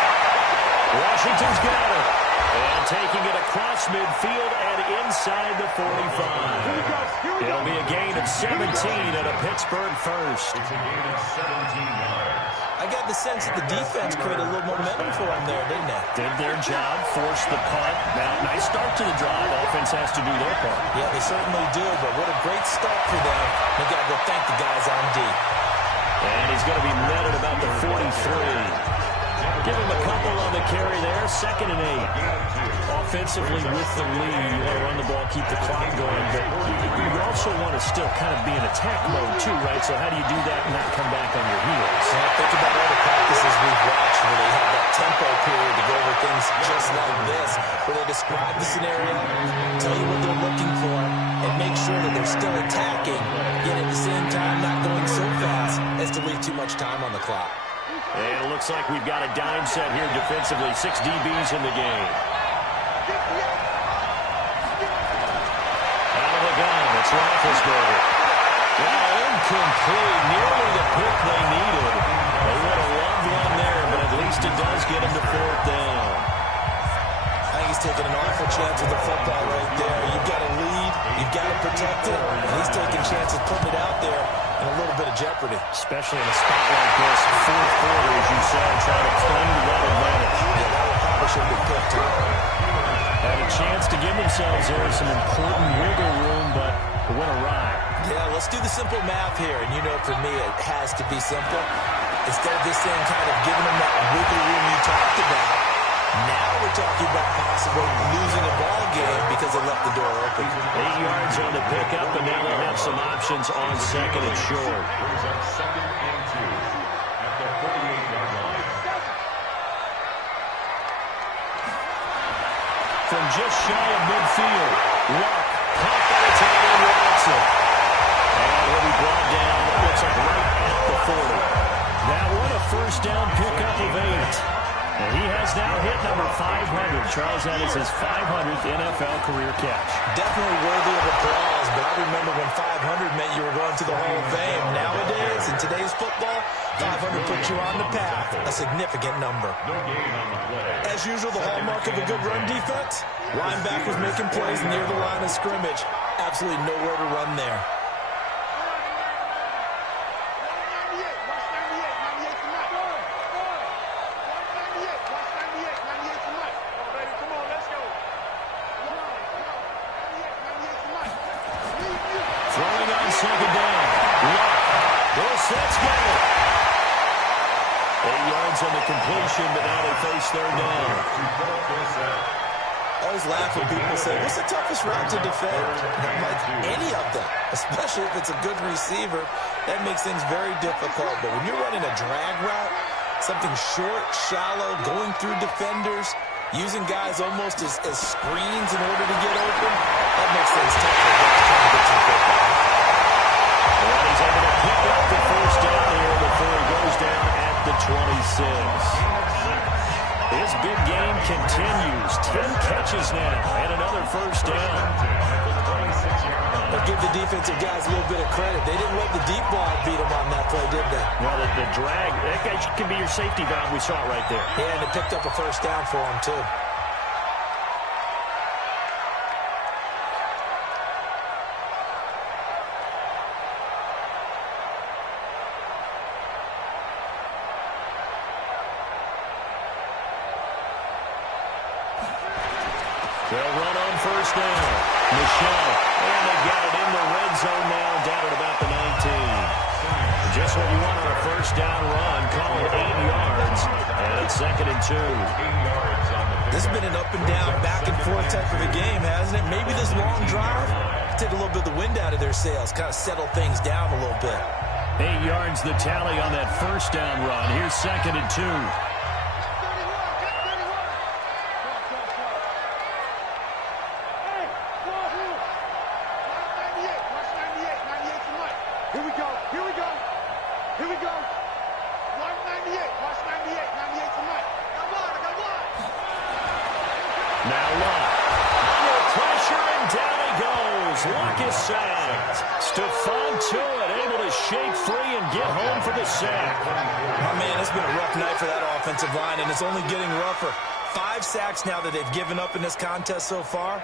Washington's got it. And taking it across midfield and inside the 45. It'll be a gain of 17 and a Pittsburgh first. It's a gain of 17 yards. I got the sense that the defense created a little momentum for them there, didn't they? Did their job, forced the punt. Now, nice start to the drive. Offense has to do their part. Yeah, they certainly do, but what a great start for them. They got to thank the guys on D. And he's going to be met at about the 43. Give him a couple on the carry there. 2nd and 8. Offensively with the lead, you want to run the ball, keep the clock going, but you also want to still kind of be in attack mode too, right? So how do you do that and not come back on your heels? Yeah, think about all the practices we've watched where they have that tempo period to go over things just like this, where they describe the scenario, tell you what they're looking for, and make sure that they're still attacking, yet at the same time not going so fast as to leave too much time on the clock. And it looks like we've got a dime set here defensively. 6 DBs in the game. Out of the gun, it's Roethlisberger. Now incomplete, nearly the pick they needed. They would have loved one there, but at least it does get him to 4th down. I think he's taking an awful jeopardy. Especially in a spot like this, fourth quarter, as you said, trying to claim that advantage. Yeah, that one probably should have been picked up. Had a chance to give themselves there some important wiggle room, but it went awry. Yeah, let's do the simple math here. And you know, for me, it has to be simple. Instead of this thing kind of giving them that wiggle room you talked about, now we're talking about possibly losing a ball game because they left the door open. 8 yards on the pickup, and now they have some options on second and short. Brings up 2nd and 2 at the 48-yard line. From just shy of midfield, Luck caught by the tight end Watson. And he'll be brought down, it looks like right at the 40. That one a first down pickup of 8. And he has now hit number 500. Charles, that is his 500th NFL career catch. Definitely worthy of applause, but I remember when 500 meant you were going to the Hall of Fame. Nowadays, in today's football, 500 puts you on the path, a significant number. No gain on the play. As usual, the hallmark of a good run defense, linebackers making plays near the line of scrimmage. Absolutely nowhere to run there. Second down. Luck. Let's go. 8 yards on the completion, but now they face third down. I always laugh when people say, what's the toughest route to defend? Not like any of them, especially if it's a good receiver. That makes things very difficult. But when you're running a drag route, something short, shallow, going through defenders, using guys almost as screens in order to get open, that makes things tougher. That's trying to get some football. And he's able to pick up the first down here before he goes down at the 26. His big game continues. 10 catches now and another first down. But give the defensive guys a little bit of credit. They didn't let the deep ball beat them on that play, did they? Well, the drag, that guy can be your safety valve. We saw it right there. Yeah, and it picked up a first down for him, too. They'll run on first down. Michelle. And they got it in the red zone now, down at about the 19. Just what you want on a first down run. Call it 8 yards. And it's 2nd and 2. 8 yards on the This has been an up and down, back and forth type of a game, hasn't it? Maybe this long drive, take a little bit of the wind out of their sails, kind of settle things down a little bit. 8 yards the tally on that first down run. Here's 2nd and 2. Now Luck. Under pressure, and down he goes. Luck is sacked. Stephon Tuitt able to shake free and get home for the sack. Oh, man, it's been a rough night for that offensive line, and it's only getting rougher. 5 sacks now that they've given up in this contest so far.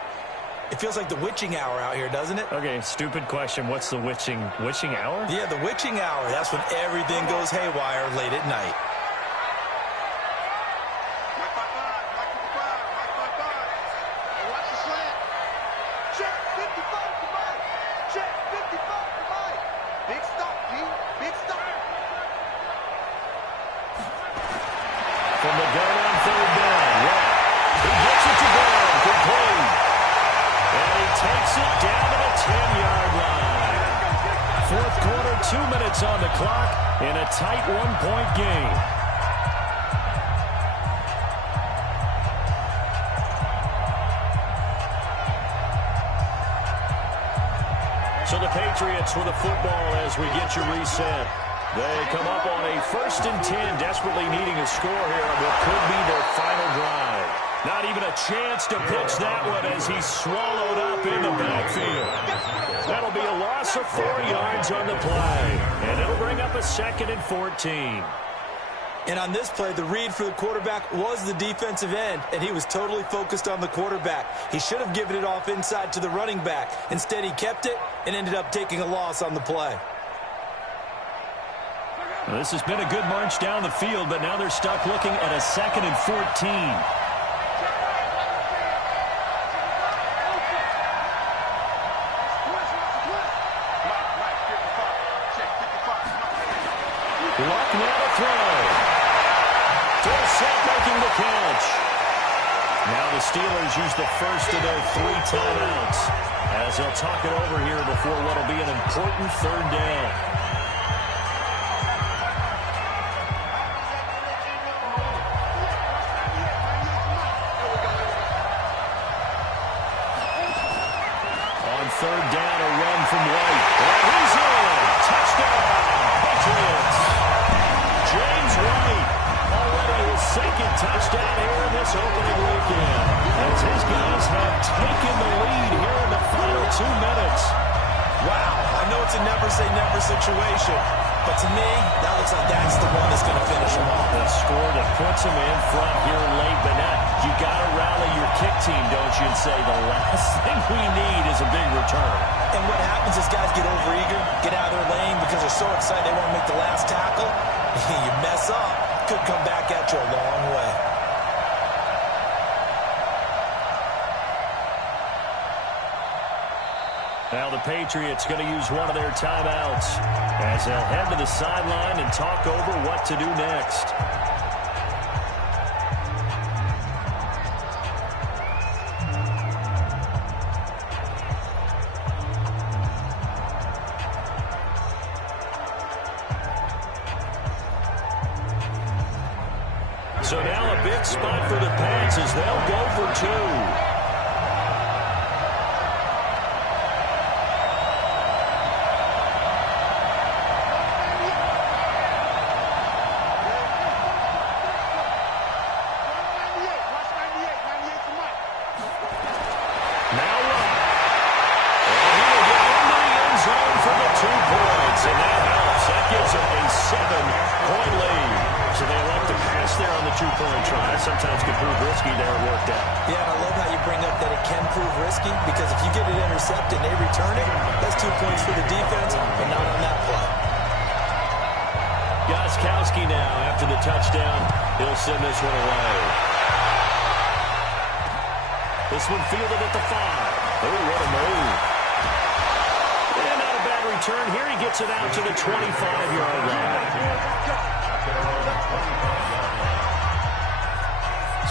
It feels like the witching hour out here, doesn't it? Okay, stupid question. What's the witching hour? Yeah, the witching hour. That's when everything goes haywire late at night. From the gun on third down. Yeah. He gets it to Brown. Complete. And he takes it down to the 10-yard line. Fourth quarter, 2 minutes on the clock in a tight 1-point game. So the Patriots with the football as we get you reset. They come up on a 1st and 10, desperately needing a score here on what could be their final drive. Not even a chance to pitch that one as he's swallowed up in the backfield. That'll be a loss of 4 yards on the play, and it'll bring up a 2nd and 14. And on this play, the read for the quarterback was the defensive end, and he was totally focused on the quarterback. He should have given it off inside to the running back. Instead, he kept it and ended up taking a loss on the play. Well, this has been a good march down the field, but now they're stuck looking at a 2nd and 14. Luck now to throw. Dorsett making the catch. Now the Steelers use the first of their 3 timeouts as they'll talk it over here before what will be an important 3rd down. On 3rd down, a run from White. He's in. Touchdown, Patriots. James White, already his 2nd touchdown here in this opening weekend, as his guys have taken the lead here in the final 2 minutes. Wow, I know it's a never-say-never situation, but to me, that looks like that's the one that's going to finish them off. The score that puts them in front here late, but now you got to rally your kick team, don't you, and say the last thing we need is a big return. And what happens is guys get overeager, get out of their lane because they're so excited they want to make the last tackle. You mess up, could come back at you a long way. Now the Patriots going to use one of their timeouts as they'll head to the sideline and talk over what to do next. So now a big spot for the Pats as they'll go for 2. Sometimes can prove risky there it worked out. Yeah, and I love how you bring up that it can prove risky, because if you get it intercepted and they return it, that's 2 points for the defense, but not on that play. Gostkowski now, after the touchdown, he'll send this one away. This one fielded at the 5. Oh, what a move. And not a bad return. Here he gets it out to the 25-yard line.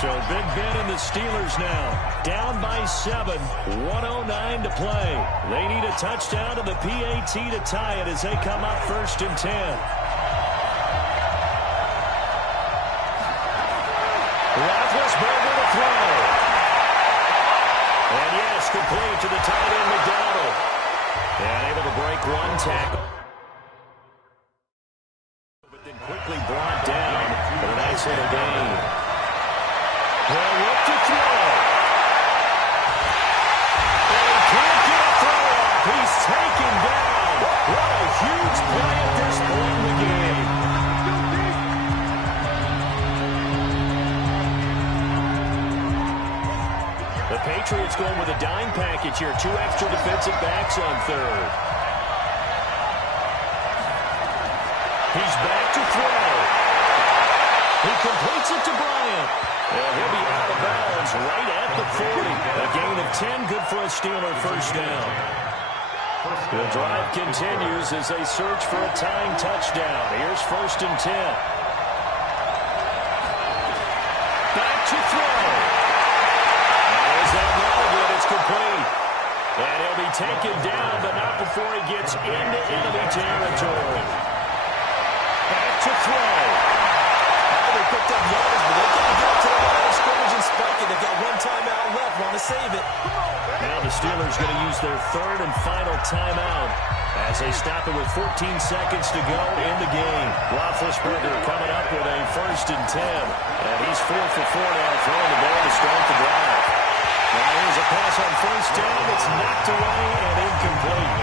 So Big Ben and the Steelers now down by 7, 1:09 to play. They need a touchdown to the PAT to tie it as they come up 1st and 10. Roethlisberger to throw. And yes, complete to the tight end McDonald. And able to break 1 tackle. But then quickly brought down for a nice little gain. They'll look to throw. And he can't get a throw off. He's taken down. What a huge play at this point in the game. The Patriots going with a dime package here. 2 extra defensive backs on 3rd. He's back to throw. He completes it to Bryant. And he'll be out of bounds right at the 40. A gain of 10, good for a Steeler 1st down. The drive continues as they search for a tying touchdown. Here's 1st and 10. Back to throw. There's that ball again. It's complete. And he'll be taken down, but not before he gets into enemy territory. Back to throw. They picked up yardage, but they've got to get up to the line of scrimmage and spike it. They've got 1 timeout left. Want to save it. Now the Steelers going to use their 3rd and final timeout as they stop it with 14 seconds to go in the game. Roethlisberger coming up with a 1st and 10. And he's 4 for 4 now, throwing the ball to start the drive. Now here's a pass on 1st down. It's knocked away and incomplete.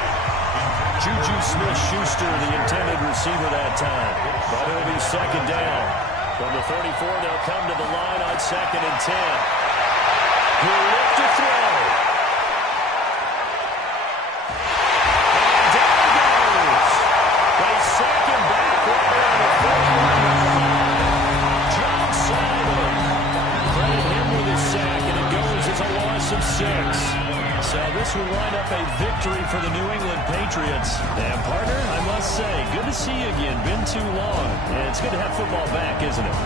Juju Smith-Schuster, the intended receiver that time. But it'll be 2nd down. From the 34, they'll come to the line on 2nd and 10. He'll look to throw. And down he goes. They sack him back right on the for the New England Patriots. And, partner, I must say, good to see you again. Been too long. And it's good to have football back, isn't it?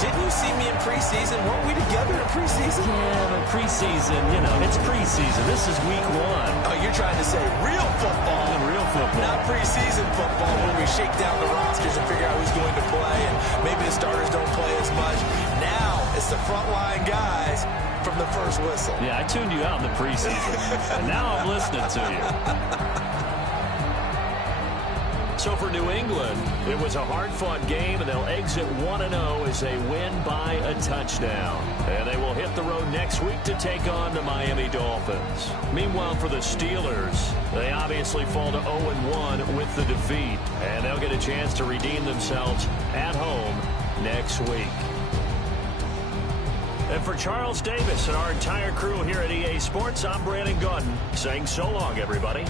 Didn't you see me in preseason? Weren't we together in preseason? Yeah, but preseason, it's preseason. This is week 1. Oh, you're trying to say real football. Real football. Not preseason football where we shake down the rosters and figure out who's going to play, and maybe the starters don't play as much. Now it's the frontline guys from the first whistle. Yeah, I tuned you out in the preseason, and now I'm listening to you. So for New England, it was a hard-fought game, and they'll exit 1-0 as they win by a touchdown. And they will hit the road next week to take on the Miami Dolphins. Meanwhile, for the Steelers, they obviously fall to 0-1 with the defeat, and they'll get a chance to redeem themselves at home next week. And for Charles Davis and our entire crew here at EA Sports, I'm Brandon Gaudin saying so long, everybody.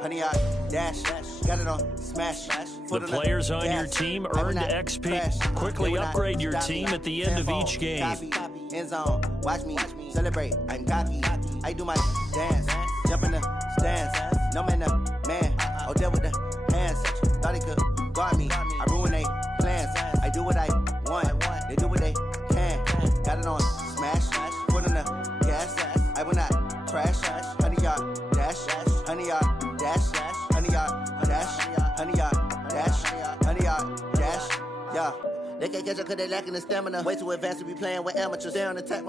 Honey, I dash, got it on smash. The players on your team earned XP. Quickly upgrade your team at the end of each game. End zone, watch me celebrate. I'm cocky. I do my dance, jump in the stands. No man, man. Oh, deal with the hands. Thought he could guard me. I ruin they plans. I do what I want. They do what they can. Got it on smash. Foot on the gas. I will not crash. Honey, y'all dash. Honey, y'all dash. Honey, y'all dash. Honey, y'all dash. Honey, y'all dash. Yeah. They can't catch up because they lacking the stamina. Way too advanced to be playing with amateurs. Stay on attack.